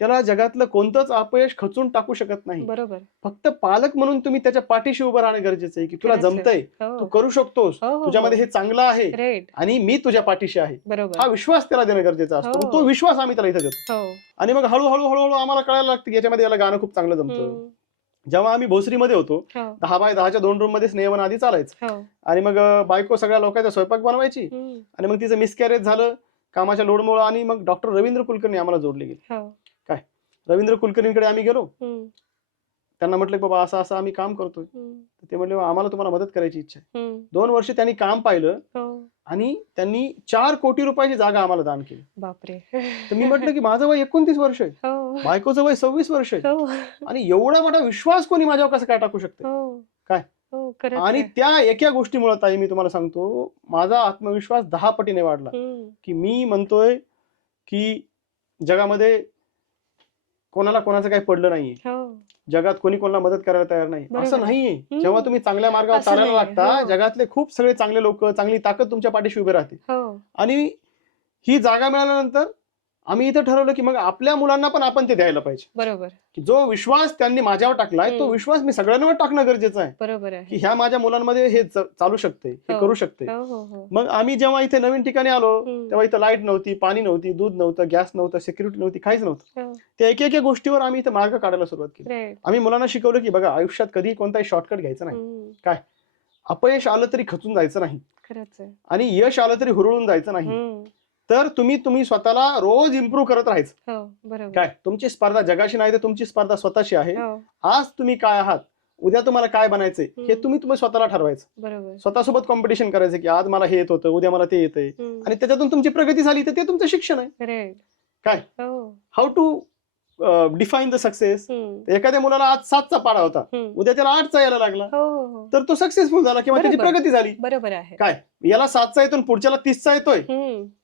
त्याला जगातलं कोणतंच अपयश खचून टाकू शकत नाही. बरोबर. फक्त पालक म्हणून तुम्ही त्याच्या पाठीशी उभं राहणं गरजेचं आहे की तुला जमतंय, तू करू शकतोस, तुझ्यामध्ये हे चांगलं आहे आणि मी तुझ्या पाठीशी आहे. हा विश्वास त्याला देणं गरजेचा असतो. तो विश्वास आम्ही त्याला इथं देतो. आणि मग हळूहळू हळूहळू आम्हाला कळायला लागतं की याच्यामध्ये याला गाणं खूप चांगलं जमतं. जेव्हा आम्ही भोसरीमध्ये होतो, 10x10च्या 2 रूम मध्ये स्नेहवन आधी चालायचं. आणि मग बायको सगळ्या लोकांचा स्वयंपाक बनवायची आणि मग तिचं मिसकॅरेज झालं कामाच्या लोडमुळे आणि मग डॉक्टर रवींद्र कुलकर्णी आम्हाला जोडले गेले. काय रवींद्र कुलकर्णींकडे आम्ही गेलो, त्यांना म्हटलं बाबा असं असं आम्ही काम करतोय. ते म्हटले आम्हाला तुम्हाला मदत करायची इच्छा आहे. 2 वर्ष त्यांनी काम पाहिलं आणि त्यांनी 4 कोटी रुपयाची जागा आम्हाला दान केली. बापरे. तर मी म्हटलं की माझं वय 29 वर्ष आहे, बायकोचं वय 26 वर्ष आहे आणि एवढा मोठा विश्वास कोणी माझ्यावर कसं काय टाकू शकते काय. आणि त्या एका गोष्टीमुळे ताई मी तुम्हाला सांगतो माझा आत्मविश्वास 10 पटीने वाढला की मी म्हणतोय की जगामध्ये कोणाला कोणाचं काही पडलं नाहीये, जगात कोणी कोणाला मदत करायला तयार नाही असं नाहीये. जेव्हा तुम्ही चांगल्या मार्गावर चालायला लागता जगातले खूप सगळे चांगले लोक, चांगली ताकद तुमच्या पाठीशी उभे राहते. आणि ही जागा मिळाल्यानंतर आम्ही इथं ठरवलं की मग आपल्या मुलांना पण आपण ते द्यायला पाहिजे. बरोबर. की जो विश्वास त्यांनी माझ्यावर टाकलाय तो विश्वास मी सगळ्यांवर टाकणं गरजेचं आहे. बरोबर आहे की ह्या माझ्या मुलांमध्ये हे चालू शकते, हे करू शकते. मग आम्ही जेव्हा इथे नवीन ठिकाणी आलो तेव्हा इथं लाईट नव्हती, पाणी नव्हती, दूध नव्हतं, गॅस नव्हतं, सिक्युरिटी नव्हती, काहीच नव्हतं. त्या एक गोष्टीवर आम्ही इथे मार्ग काढायला सुरुवात केली. आम्ही मुलांना शिकवलं की बघा आयुष्यात कधी कोणताही शॉर्टकट घ्यायचा नाही. काय अपयश आलं तरी खचून जायचं नाही आणि यश आलं तरी हुरळून जायचं नाही. तर तुम्ही स्वतःला रोज इम्प्रूव्ह करत राहायचं. काय तुमची स्पर्धा जगाशी नाही तर तुमची स्पर्धा स्वतःशी आहे. आज तुम्ही काय आहात, उद्या तुम्हाला काय बनायचंय हे तुम्ही स्वतःला ठरवायचं. स्वतःसोबत कॉम्पिटिशन करायचं की आज मला हे येत होतं, उद्या मला ते येतंय आणि त्याच्यातून तुमची प्रगती झाली तर ते तुमचं शिक्षण आहे. काय how to define the success. एखाद्या मुलाला आज 7चा पाडा होता, उद्या त्याला 8चा यायला लागला तर तो सक्सेसफुल झाला किंवा त्याची प्रगती झाली. बरोबर आहे. काय याला 7चा येतो पुढच्याला 30चा येतोय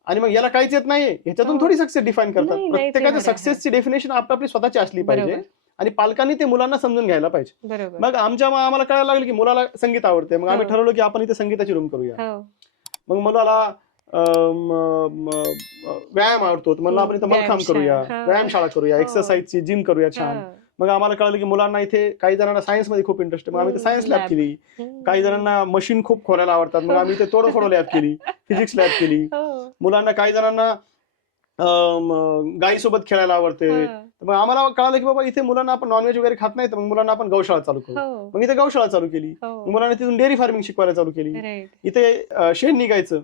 आणि मग याला काहीच येत नाहीये, ह्याच्यातून थोडी सक्सेस डिफाईन करतात. प्रत्येकाच्या सक्सेसची डेफिनेशन आपली स्वतःची असली पाहिजे आणि पालकांनी ते मुलांना समजून घ्यायला पाहिजे. मग आम्हाला कळायला लागलं की मुलाला संगीत आवडते. मग आम्ही ठरवलं की आपण इथे संगीताची रूम करूया. मग मुलाला व्यायाम आवडतो म्हणलं आपण इथं मलखांब करूया, व्यायामशाळा करूया, एक्सरसाइजची जिम करूया छान. मग आम्हाला कळलं की मुलांना इथे काही जणांना सायन्स मध्ये खूप इंटरेस्ट आहे, मग आम्ही इथे सायन्स लॅब केली. काही जणांना मशीन खूप खोलायला आवडतात, मग आम्ही इथे थोडं लॅब केली, फिजिक्स लॅब केली. मुलांना काही जणांना गायीसोबत खेळायला आवडते. मग आम्हाला कळालं की बाबा इथे मुलांना आपण नॉनव्हेज वगैरे खात नाही तर मग मुलांना आपण गौशाळा चालू करू. मग इथे गौशाळा चालू केली. मुलांना तिथून डेअरी फार्मिंग शिकवायला चालू केली. इथे शेण निघायचं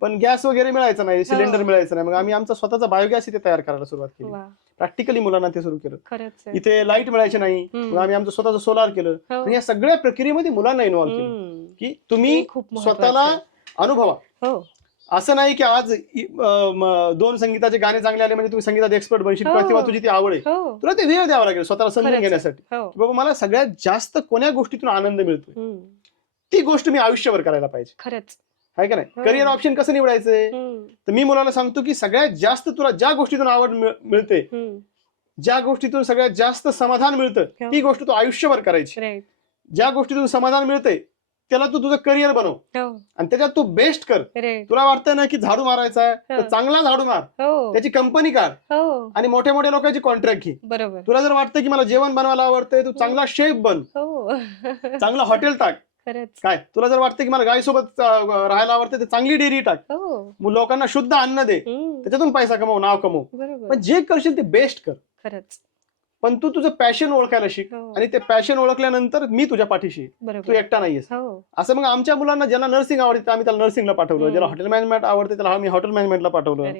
पण गॅस वगैरे मिळायचा नाही, सिलेंडर मिळायचं नाही. मग आम्ही आमचा स्वतःचा बायोगॅस इथे तयार करायला सुरुवात केली. प्रॅक्टिकली मुलांना ते सुरू केलं. इथे लाईट मिळायची नाही, मग आम्ही आमचं स्वतःचं सोलार केलं. आणि या सगळ्या प्रक्रियेमध्ये मुलांना इन्व्हॉल्व्ह केलं की तुम्ही स्वतःला अनुभवा. असं नाही की आज 2 संगीताचे गाणे चांगले आले म्हणजे तुम्ही संगीतात एक्सपर्ट बनशील किंवा तुझी ती आवड आहे. तुला ते वेळ द्यावा लागेल स्वतःला समजून घेण्यासाठी. बाबा मला सगळ्यात जास्त कोण्या गोष्टीतून आनंद मिळतोय ती गोष्ट मी आयुष्यभर करायला पाहिजे. खरंच आहे का नाही. करिअर ऑप्शन कसं निवडायचंय तर मी मुलाला सांगतो की सगळ्यात जास्त तुला ज्या गोष्टीतून आवड मिळते, ज्या गोष्टीतून सगळ्यात जास्त समाधान मिळतं ती गोष्ट तू आयुष्यभर करायची. ज्या गोष्टीतून समाधान मिळते त्याला तू तुझं करिअर बनव आणि त्याच्यात तू बेस्ट कर. तुला वाटतं ना की झाडू मारायचा आहे तर चांगला झाडू मार, त्याची कंपनी काढ आणि मोठ्या मोठ्या लोकांची कॉन्ट्रॅक्ट घे. तुला जर वाटतं की मला जेवण बनवायला आवडतंय तू चांगला शेफ बन, चांगला हॉटेल टाक. काय तुला जर वाटतं की मला गायीसोबत राहायला आवडतं तर चांगली डेअरी टाक, लोकांना शुद्ध अन्न दे, त्याच्यातून पैसा कमव, नाव कमव. पण जे करशील ते बेस्ट कर. खरंच. पण तू तुझं पॅशन ओळखायला शिक आणि ते पॅशन ओळखल्यानंतर मी तुझ्या पाठीशी, तू एकटा नाहीयेस. असं मग आमच्या मुलांना ज्याला नर्सिंग आवडते आम्ही त्याला नर्सिंगला पाठवलं, ज्याला हॉटेल मॅनेजमेंट आवडते त्याला आम्ही हॉटेल मॅनेजमेंटला पाठवलं,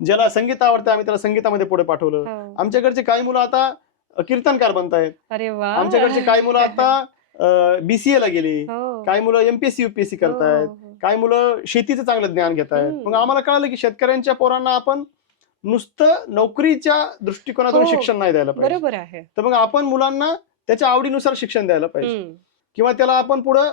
ज्याला संगीत आवडतं आम्ही त्याला संगीतामध्ये पुढे पाठवलं. आमच्याकडचे काही मुलं आता कीर्तनकार बनतायत. आमच्याकडचे काही मुलं आता BCA ला गेली, काही मुलं MPSC UPSC करतायत, काही मुलं शेतीचं चांगलं ज्ञान घेत आहेत. मग आम्हाला कळालं की शेतकऱ्यांच्या पोरांना आपण नुसतं नोकरीच्या दृष्टिकोनातून शिक्षण नाही द्यायला पाहिजे. बरोबर आहे. तर मग आपण मुलांना त्याच्या आवडीनुसार शिक्षण द्यायला पाहिजे किंवा त्याला आपण पुढं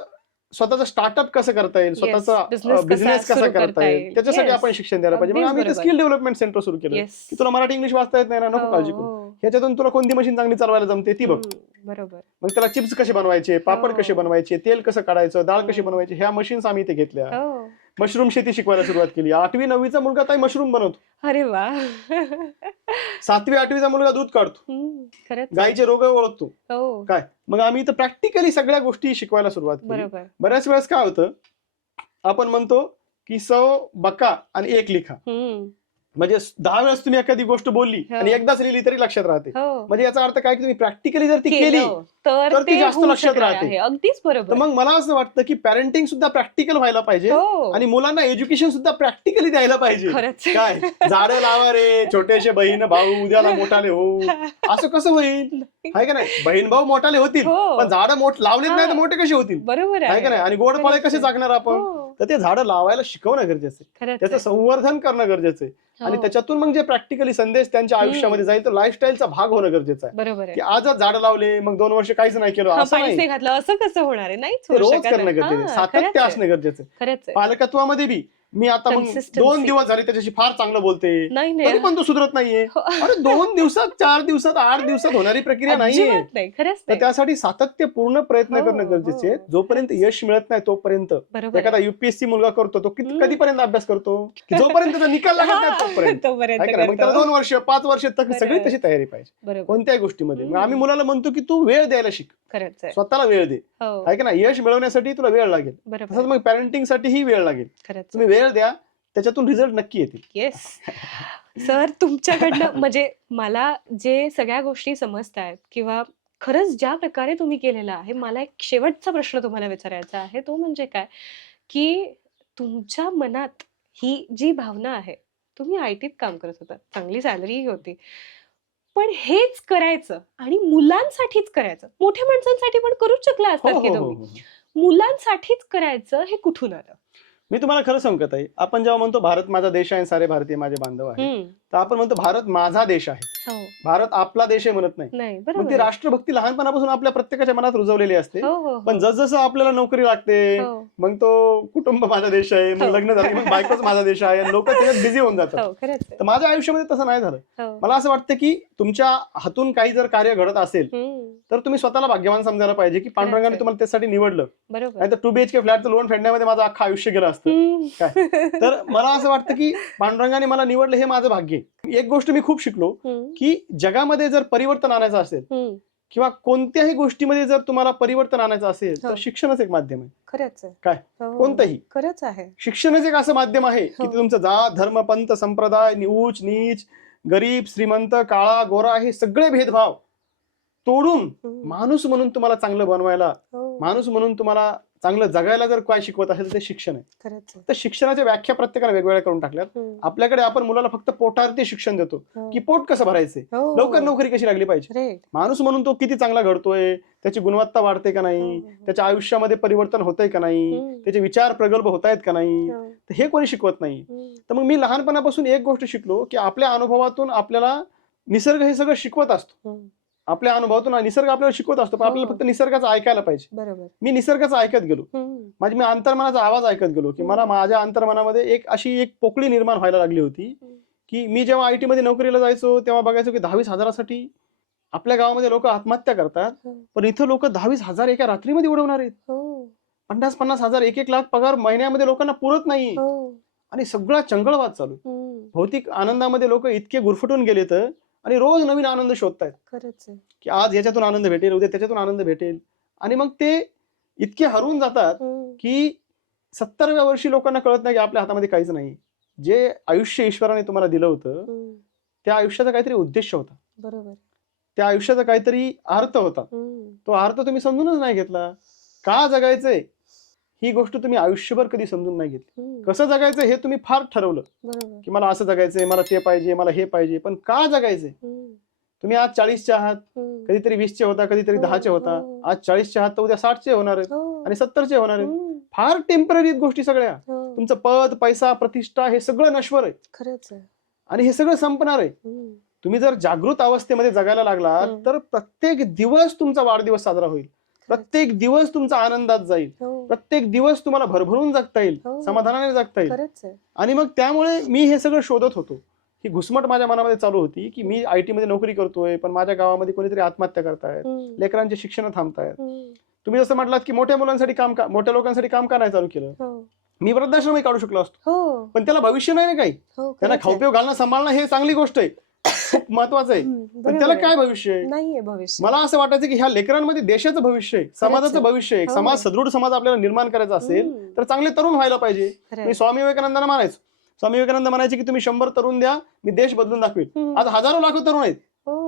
स्वतःचा स्टार्टअप कसं करता येईल, स्वतःचा business बिझनेस कसा कसा सुरू करता करता येईल, येईल. त्याच्यासाठी Yes. आपण शिक्षण द्यायला पाहिजे. मग अगदीच आम्ही ते बरोबर. स्किल डेव्हलपमेंट सेंटर सुरू केलं, Yes. की तुला मराठी इंग्लिश वाचता येत नाही ना, नको हो, काळजी करू, हो. ह्याच्यातून तुला कोणती मशीन चांगली चालवायला जमते ती बघ. बरोबर. मग त्याला चिप्स कसे बनवायचे, पापड कसे हो. बनवायचे, तेल कसं काढायचं, डाळ कशी हम्म. बनवायची, ह्या मशीन्स आम्ही इथे घेतल्या. हो. मशरूम शेती शिकवायला सुरुवात केली. 8वी 9वीचा मुलगा ताई मशरूम बनवतो, अरे वा. 7वी 8वीचा मुलगा दूध काढतो, खरंच आहे. गायीचे रोग ओळखतो. हो. काय मग आम्ही इथं प्रॅक्टिकली सगळ्या गोष्टी शिकवायला सुरुवात केली. बरोबर. बऱ्याच वेळेस काय होतं, आपण म्हणतो की 100 बका आणि 1 लिखा, म्हणजे 10 वेळेस तुम्ही एखादी गोष्ट बोलली हो. आणि एकदाच लिहिली तरी लक्षात राहते. हो. म्हणजे याचा अर्थ काय की तुम्ही प्रॅक्टिकली जर ती केली केलं तर तर ती ते जास्त होऊ लक्षात शकणार राहते. आहे. अगदीच तर बरोबर. मग मला असं वाटतं की पॅरेंटिंग सुद्धा प्रॅक्टिकल व्हायला पाहिजे हो. आणि मुलांना एज्युकेशन सुद्धा प्रॅक्टिकली द्यायला पाहिजे. खरंच. काय झाडं लावा रे छोटेसे बहीण भाऊ उद्याला मोठाले होऊ, असं कसं होईल, आहे का नाही? बहीण भाऊ मोठाले होतील हो. पण झाडं लावलेत नाही तर मोठे कसे होतील, बरोबर आहे का नाही? आणि गोडपाळे खरंच कसे आहे. जगणार आपण? हो. तर ते झाडं लावायला शिकवणं गरजेचं आहे, खरंच त्याचं आहे. संवर्धन करणं गरजेचं आहे. आणि हो. त्याच्यातून मग जे प्रॅक्टिकली संदेश त्यांच्या आयुष्यामध्ये जाईल तो लाईफस्टाईलचा भाग होणं गरजेचं आहे. बरोबर आहे. की आजच झाडं लावले मग 2 वर्ष काहीच नाही केलं हा, असं पाणीच नाही. नाही घातलं असं कसं होणार आहे? नाहीच ते होऊ रोज शकत करणं आहे. गरजेचं आहे, हा, सातत्य खरंच आहे. असणं गरजेचं आहे. खरंच आहे. पालकत्वामध्ये बी मी आता मग Consistency. 2 दिवस झाले त्याच्याशी फार चांगलं बोलते, नाही तरी नाही पण तो सुधरत नाहीये. हो. अरे 2 दिवसात 4 दिवसात 8 दिवसात होणारी प्रक्रिया नाहीये. अजिबात नाही. खरंच तर नाही. त्यासाठी सातत्यपूर्ण प्रयत्न हो, करणं गरजेचे आहे. हो. जोपर्यंत यश मिळत नाही तोपर्यंत बरोबर एखादा आहे. युपीएससी मुलगा करतो तो हम्म. कधीपर्यंत अभ्यास करतो, की जोपर्यंत त्याचा निकाल लागत नाही तोपर्यंत, तोपर्यंत आहे का नाही? मग त्याला करतो. 2 वर्ष 5 वर्ष सगळी बरोबर. तशी तयारी पाहिजे बरोबर. कोणत्याही गोष्टीमध्ये. मग आम्ही हम्म. मुलाला म्हणतो की तू वेळ द्यायला शिक, खरंच आहे. स्वतःला वेळ दे, हो. आहे का नाही? यश मिळवण्यासाठी तुला वेळ लागेल, बरोबर तसंच मग पॅरेंटिंग साठीही वेळ लागेल. खरंच तुम्ही वेळ द्या, त्याच्यातून रिझल्ट नक्की येतील. येस. सर तुमच्याकडनं म्हणजे मला जे सगळ्या गोष्टी समजतायत किंवा खरंच ज्या प्रकारे तुम्ही केलेलं आहे, मला एक शेवटचा प्रश्न तुम्हाला विचारायचा आहे. तो म्हणजे काय, की तुमच्या मनात ही जी भावना आहे, तुम्ही आयटीत काम करत होता, चांगली सॅलरीही होती. पण हेच करायचं आणि मुलांसाठीच करायचं. मोठ्या माणसांसाठी पण करूच शकला हो असतात हो की हो तुम्ही. हो. मुलांसाठीच करायचं हे कुठून आलं? मी तुम्हाला खरं सांगू का ताई, आपण जेव्हा म्हणतो भारत माझा देश आहे, सारे भारतीय माझे बांधव आहे, हम्म. तर आपण म्हणतो भारत माझा देश आहे, हो. भारत आपला देश आहे म्हणत नाही. नाही मग बरोबर ती आहे. राष्ट्रभक्ती लहानपणापासून आपल्या प्रत्येकाच्या मनात रुजवलेली असते. हो हो पण हो. जसजसं आपल्याला नोकरी लागते, हो. मग तो कुटुंब माझा देश आहे, मग हो. लग्न झालं की मग बायकोच माझा देश आहे, लोक त्याच्यात बिझी होऊन जातात. हो, खरंच आहे. तर माझ्या आयुष्यामध्ये तसं नाही झालं. हो. मला असं वाटतं की तुमच्या हातून काही जर कार्य घडत असेल हम्म. तर तुम्ही स्वतःला भाग्यवान समजायला पाहिजे की पांडुरंगाने आहे. तुम्हाला त्यासाठी निवडलं. बरोबर. नाही तर 2 BHK फ्लॅटचं लोन फेडण्यामध्ये माझं अख्खं आयुष्य गेलं असतं. हम्म. तर मला असं वाटतं की पांडुरंगाने मला निवडलं हे माझं भाग्य आहे. एक गोष्ट मी खूप शिकलो हम्म. की जगामध्ये जर परिवर्तन आणायचं असेल हम्म. किंवा कोणत्याही गोष्टीमध्ये जर तुम्हाला परिवर्तन आणायचं असेल हो. तर शिक्षणच एक माध्यम आहे. खरंच आहे. काय? हो. कोणतंही. खरंच आहे. शिक्षणच एक असं माध्यम आहे की हो. ते तुमचं जात धर्म पंथ संप्रदाय उच्च नीच गरीब श्रीमंत काळा गोरा हे सगळे भेदभाव तोडून हम्म. माणूस म्हणून तुम्हाला चांगलं बनवायला, हो. माणूस म्हणून तुम्हाला चांगलं जगायला जर काय शिकवत असेल तर ते शिक्षण आहे. खरंच आहे. तर शिक्षणाच्या व्याख्या प्रत्येकाने वेगवेगळ्या करून टाकल्यात. हम्म. आपल्याकडे आपण मुलाला फक्त पोटावरती शिक्षण देतो हो. की पोट कसं भरायचंय, हो. लवकर नोकरी कशी लागली पाहिजे, Right. माणूस म्हणून तो किती चांगला घडतोय, त्याची गुणवत्ता वाढते का नाही, हो. त्याच्या आयुष्यामध्ये परिवर्तन होतंय का नाही, हम्म. त्याचे विचार प्रगल्भ होतायत का नाही, हो. तर हे कोणी शिकवत नाही. हम्म. तर मग मी लहानपणापासून एक गोष्ट शिकलो की आपल्या अनुभवातून आपल्याला निसर्ग हे सगळं शिकवत असतो. हम्म. आपल्या अनुभवातून निसर्ग आपल्याला शिकवत असतो, पण हो. आपल्याला फक्त निसर्गाचं ऐकायला पाहिजे. बरोबर. मी निसर्गाचं ऐकत गेलो, हम्म. मी अंतर्मनाचा आवाज ऐकत गेलो की मला माझ्या अंतर्मनामध्ये एक पोकळी निर्माण व्हायला लागली होती हम्म. की मी जेव्हा आयटी मध्ये नोकरीला जायचो तेव्हा बघायचो की 10,000-20,000साठी आपल्या गावामध्ये लोक आत्महत्या करतात, हो. पण इथं लोक 10,000-20,000 एका रात्रीमध्ये उडवणार आहेत. हो. 50,000-50,000 1-1 लाख पगार महिन्यामध्ये लोकांना पुरत नाही हो. आणि सगळा चंगळवाद चालू. हम्म. भौतिक आनंदामध्ये लोक इतके गुरफटून गेलेत आणि रोज नवीन आनंद शोधतायत खरंच आहे. की आज याच्यातून आनंद भेटेल, उद्या त्याच्यातून आनंद भेटेल, आणि मग ते इतके हरवून जातात हम्म. की 70व्या वर्षी लोकांना कळत नाही की आपल्या हातामध्ये काहीच नाही. जे आयुष्य ईश्वराने तुम्हाला दिलं होतं हम्म. त्या आयुष्याचा काहीतरी उद्देश होता, बरोबर. त्या आयुष्याचा काहीतरी अर्थ होता. हम्म. तो अर्थ तुम्ही समजूनच नाही घेतला. का जगायचंय ही गोष्ट तुम्ही आयुष्यभर कधी समजून नाही घेतली. हम्म. कसं जगायचं हे तुम्ही फार ठरवलं बरोबर. की मला असं जगायचंय, मला ते पाहिजे, मला हे पाहिजे, पण का जगायचंय? हम्म. तुम्ही आज 40चे आहात, हम्म. कधीतरी 20चे होता, कधीतरी हो, 10चे होता. हो. आज 40चे आहात तर उद्या 60चे होणार आहेत हो. आणि 70चे होणार आहेत. हम्म. फार टेम्पररी गोष्टी सगळ्या. हो. तुमचं पद पैसा प्रतिष्ठा हे सगळं नश्वर आहे खरंच आहे. आणि हे सगळं संपणार आहे. हम्म. तुम्ही जर जागृत अवस्थेमध्ये जगायला लागलात हम्म. तर प्रत्येक दिवस तुमचा वाढदिवस साजरा होईल. प्रत्येक दिवस तुमचा आनंदात जाईल, प्रत्येक दिवस तुम्हाला भरभरून जगता येईल, समाधानाने जगता येईल. आणि मग त्यामुळे मी हे सगळं शोधत होतो. ही घुसमट माझ्या मनामध्ये चालू होती की मी IT मध्ये नोकरी करतोय, पण माझ्या गावामध्ये कोणीतरी आत्महत्या करतायत, लेकरांचे शिक्षण थांबतायत. तुम्ही जसं म्हटलात की मोठ्या लोकांसाठी काम का नाही चालू केलं? मी वृद्धाश्रमही काढू शकलो असतो, पण त्याला भविष्य नाही ना काही. त्यांना खाऊपिऊ घालणं, सांभाळणं हे चांगली गोष्ट आहे, खूप महत्वाचं आहे, पण त्याला काय भविष्य आहे? मला असं वाटायचं की ह्या लेकरांमध्ये देशाचं भविष्य आहे, समाजाचं भविष्य आहे. समाज, सदृढ समाज आपल्याला निर्माण करायचा असेल तर चांगले तरुण व्हायला पाहिजे. मी स्वामी विवेकानंदांना म्हणायचो, स्वामी विवेकानंद म्हणायचे की तुम्ही 100 तरुण द्या, मी देश बदलून दाखवेल. आज हजारो लाखो तरुण आहेत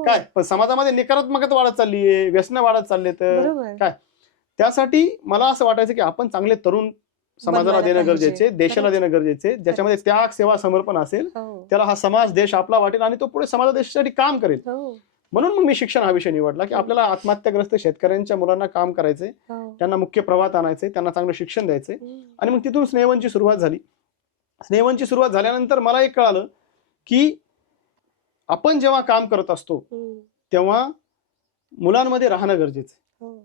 काय, पण समाजामध्ये नकारात्मकता वाढत चाललीये, व्यसन वाढत चालले, तर काय? त्यासाठी मला असं वाटायचं की आपण चांगले तरुण समाजाला देणं गरजेचे, देशाला देणं गरजेचे, ज्याच्यामध्ये त्याग, सेवा, समर्पण असेल, त्याला हा समाज, देश आपला वाटेल आणि तो पुढे समाज देशासाठी काम करेल. म्हणून मग मी शिक्षण हा विषय निवडला की आपल्याला आत्महत्याग्रस्त शेतकऱ्यांच्या मुलांना काम करायचंय, त्यांना मुख्य प्रवाहात आणायचंय, त्यांना चांगलं शिक्षण द्यायचंय. आणि मग तिथून स्नेहवनची सुरुवात झाली. स्नेहवनची सुरुवात झाल्यानंतर मला एक कळालं की आपण जेव्हा काम करत असतो तेव्हा मुलांमध्ये राहणं गरजेचं.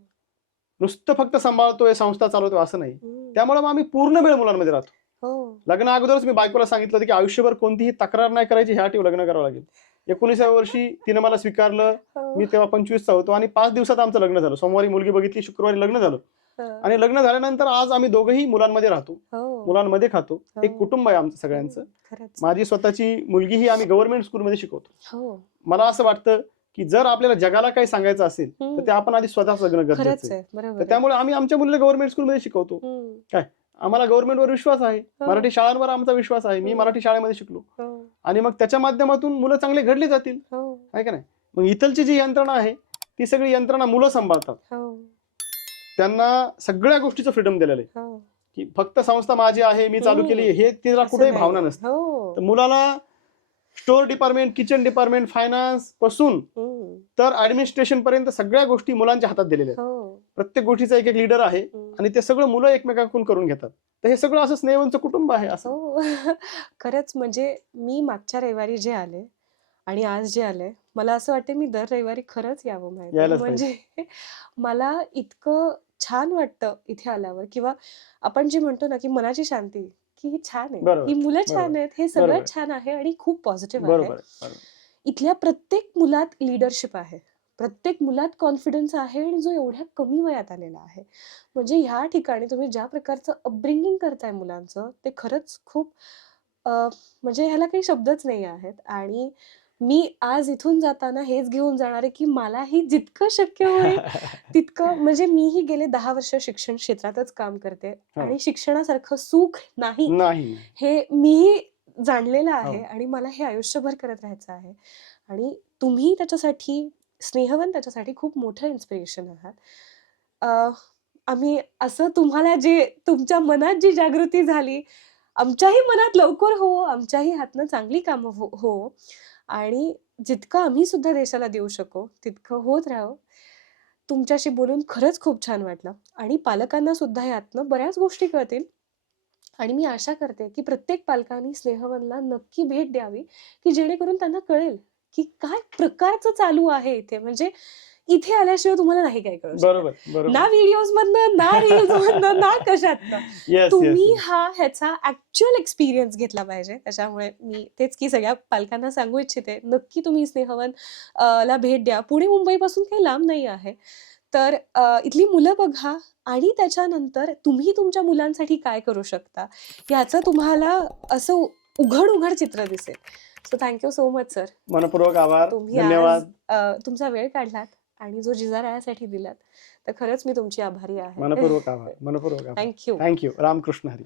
नुसतं फक्त सांभाळतोय, संस्था चालवतोय असं नाही. त्यामुळे मग आम्ही पूर्ण वेळ मुलांमध्ये राहतो. लग्न अगोदरच मी बायकोला सांगितलं होतं की आयुष्यभर कोणतीही तक्रार नाही करायची, ह्या टीव लग्न करावं लागेल. 19व्या वर्षी तिने मला स्वीकारलं, मी तेव्हा 25चा होतो आणि 5 दिवसात आमचं लग्न झालं. सोमवारी मुलगी बघितली, शुक्रवारी लग्न झालं. आणि लग्न झाल्यानंतर आज आम्ही दोघंही मुलांमध्ये राहतो, मुलांमध्ये खातो. एक कुटुंब आहे आमचं सगळ्यांचं. माझी स्वतःची मुलगीही आम्ही गव्हर्नमेंट स्कूलमध्ये शिकवतो. मला असं वाटतं की जर आपल्याला जगाला काही सांगायचं असेल तर ते आपण आधी स्वतः जगणं गरजेचं आहे. त्यामुळे आम्ही आमच्या मुलीला गव्हर्नमेंट स्कूलमध्ये शिकवतो. काय, आम्हाला गव्हर्नमेंटवर विश्वास आहे, मराठी शाळांवर आमचा विश्वास आहे. मी मराठी शाळेमध्ये शिकलो आणि मग त्याच्या माध्यमातून मुलं चांगले घडली जातील, आहे का नाही? मग इथलची जी यंत्रणा आहे ती सगळी यंत्रणा मुलं सांभाळतात. त्यांना सगळ्या गोष्टीचं फ्रीडम दिलेलं आहे की फक्त संस्था माझी आहे, मी चालू केली, हे तिला कुठेही भावना नसते. तर मुलाला store department, kitchen department, finance पासून तर ऍडमिनिस्ट्रेशन पर्यंत सगळ्या गोष्टी मुलांच्या हातात दिलेल्या आहेत. प्रत्येक गोष्टीचा एक एक लीडर आहे आणि ते सगळं मुलं एकमेकांकडून करून घेतात. तर हे सगळं असं स्नेहवनचं कुटुंब आहे असं. खरंच म्हणजे मी मागच्या रविवारी जे आले आणि आज जे आले, मला असं वाटतं मी दर रविवारी खरंच यावं. माहिती म्हणजे मला इतकं छान वाटतं इथे आल्यावर, किंवा आपण जे म्हणतो ना की मनाची शांती, की ही छान आहे, ही मुलं छान आहेत, हे सगळं छान आहे आणि खूप पॉझिटिव्ह आहे. इथल्या प्रत्येक मुलात लिडरशिप आहे, प्रत्येक मुलात कॉन्फिडन्स आहे आणि जो एवढ्या कमी वयात आलेला आहे. म्हणजे ह्या ठिकाणी तुम्ही ज्या प्रकारचं अपब्रिंगिंग करताय मुलांचं, ते खरंच खूप म्हणजे ह्याला काही शब्दच नाही आहेत. आणि मी आज इथून जाताना हेच घेऊन जाणार आहे की मलाही जितकं शक्य होईल तितकं, म्हणजे मीही गेले 10 वर्ष शिक्षण क्षेत्रातच काम करते आणि शिक्षणासारखं सुख नाही हे मीही जाणलेलं आहे आणि मला हे आयुष्यभर करत राहायचं आहे. आणि तुम्ही त्याच्यासाठी, स्नेहवन त्याच्यासाठी खूप मोठं इन्स्पिरेशन आहात. आम्ही असं तुम्हाला, जे तुमच्या मनात जी जागृती झाली, आमच्याही मनात लवकर हो, आमच्याही हातनं चांगली कामं हो आणि जितकं आम्ही सुद्धा देशाला देऊ शकू तितकं होत राहू. तुमच्याशी बोलून खरंच खूप छान वाटलं आणि पालकांना सुद्धा यातनं बऱ्याच गोष्टी कळतील. आणि मी आशा करते की प्रत्येक पालकांनी स्नेहवनला नक्की भेट द्यावी, की जेणेकरून त्यांना कळेल की काय प्रकारचं चालू आहे इथे. म्हणजे इथे आल्याशिवाय तुम्हाला नाही काय कळू, ना व्हिडिओज मधनं, ना रील्स मधनं, ना कशातनं. तुम्ही ह्याचा ऍक्च्युअल एक्सपिरियन्स घेतला पाहिजे. त्याच्यामुळे मी तेच की सगळ्या पालकांना सांगू इच्छिते, नक्की तुम्ही स्नेहवन ला भेट द्या. पुणे मुंबईपासून काही लांब नाही आहे. तर इथली मुलं बघा आणि त्याच्यानंतर तुम्ही तुमच्या मुलांसाठी काय करू शकता याचं तुम्हाला असं उघड चित्र दिसेल. So thank you so much sir. मनपूर्वक आभार, तुम्ही धन्यवाद. तुमचा वेळ काढलात आणि जो जिजारायासाठी दिलात, तर खरंच मी तुमची आभारी आहे. मनपूर्वक आभार. थँक्यू. रामकृष्ण हरी.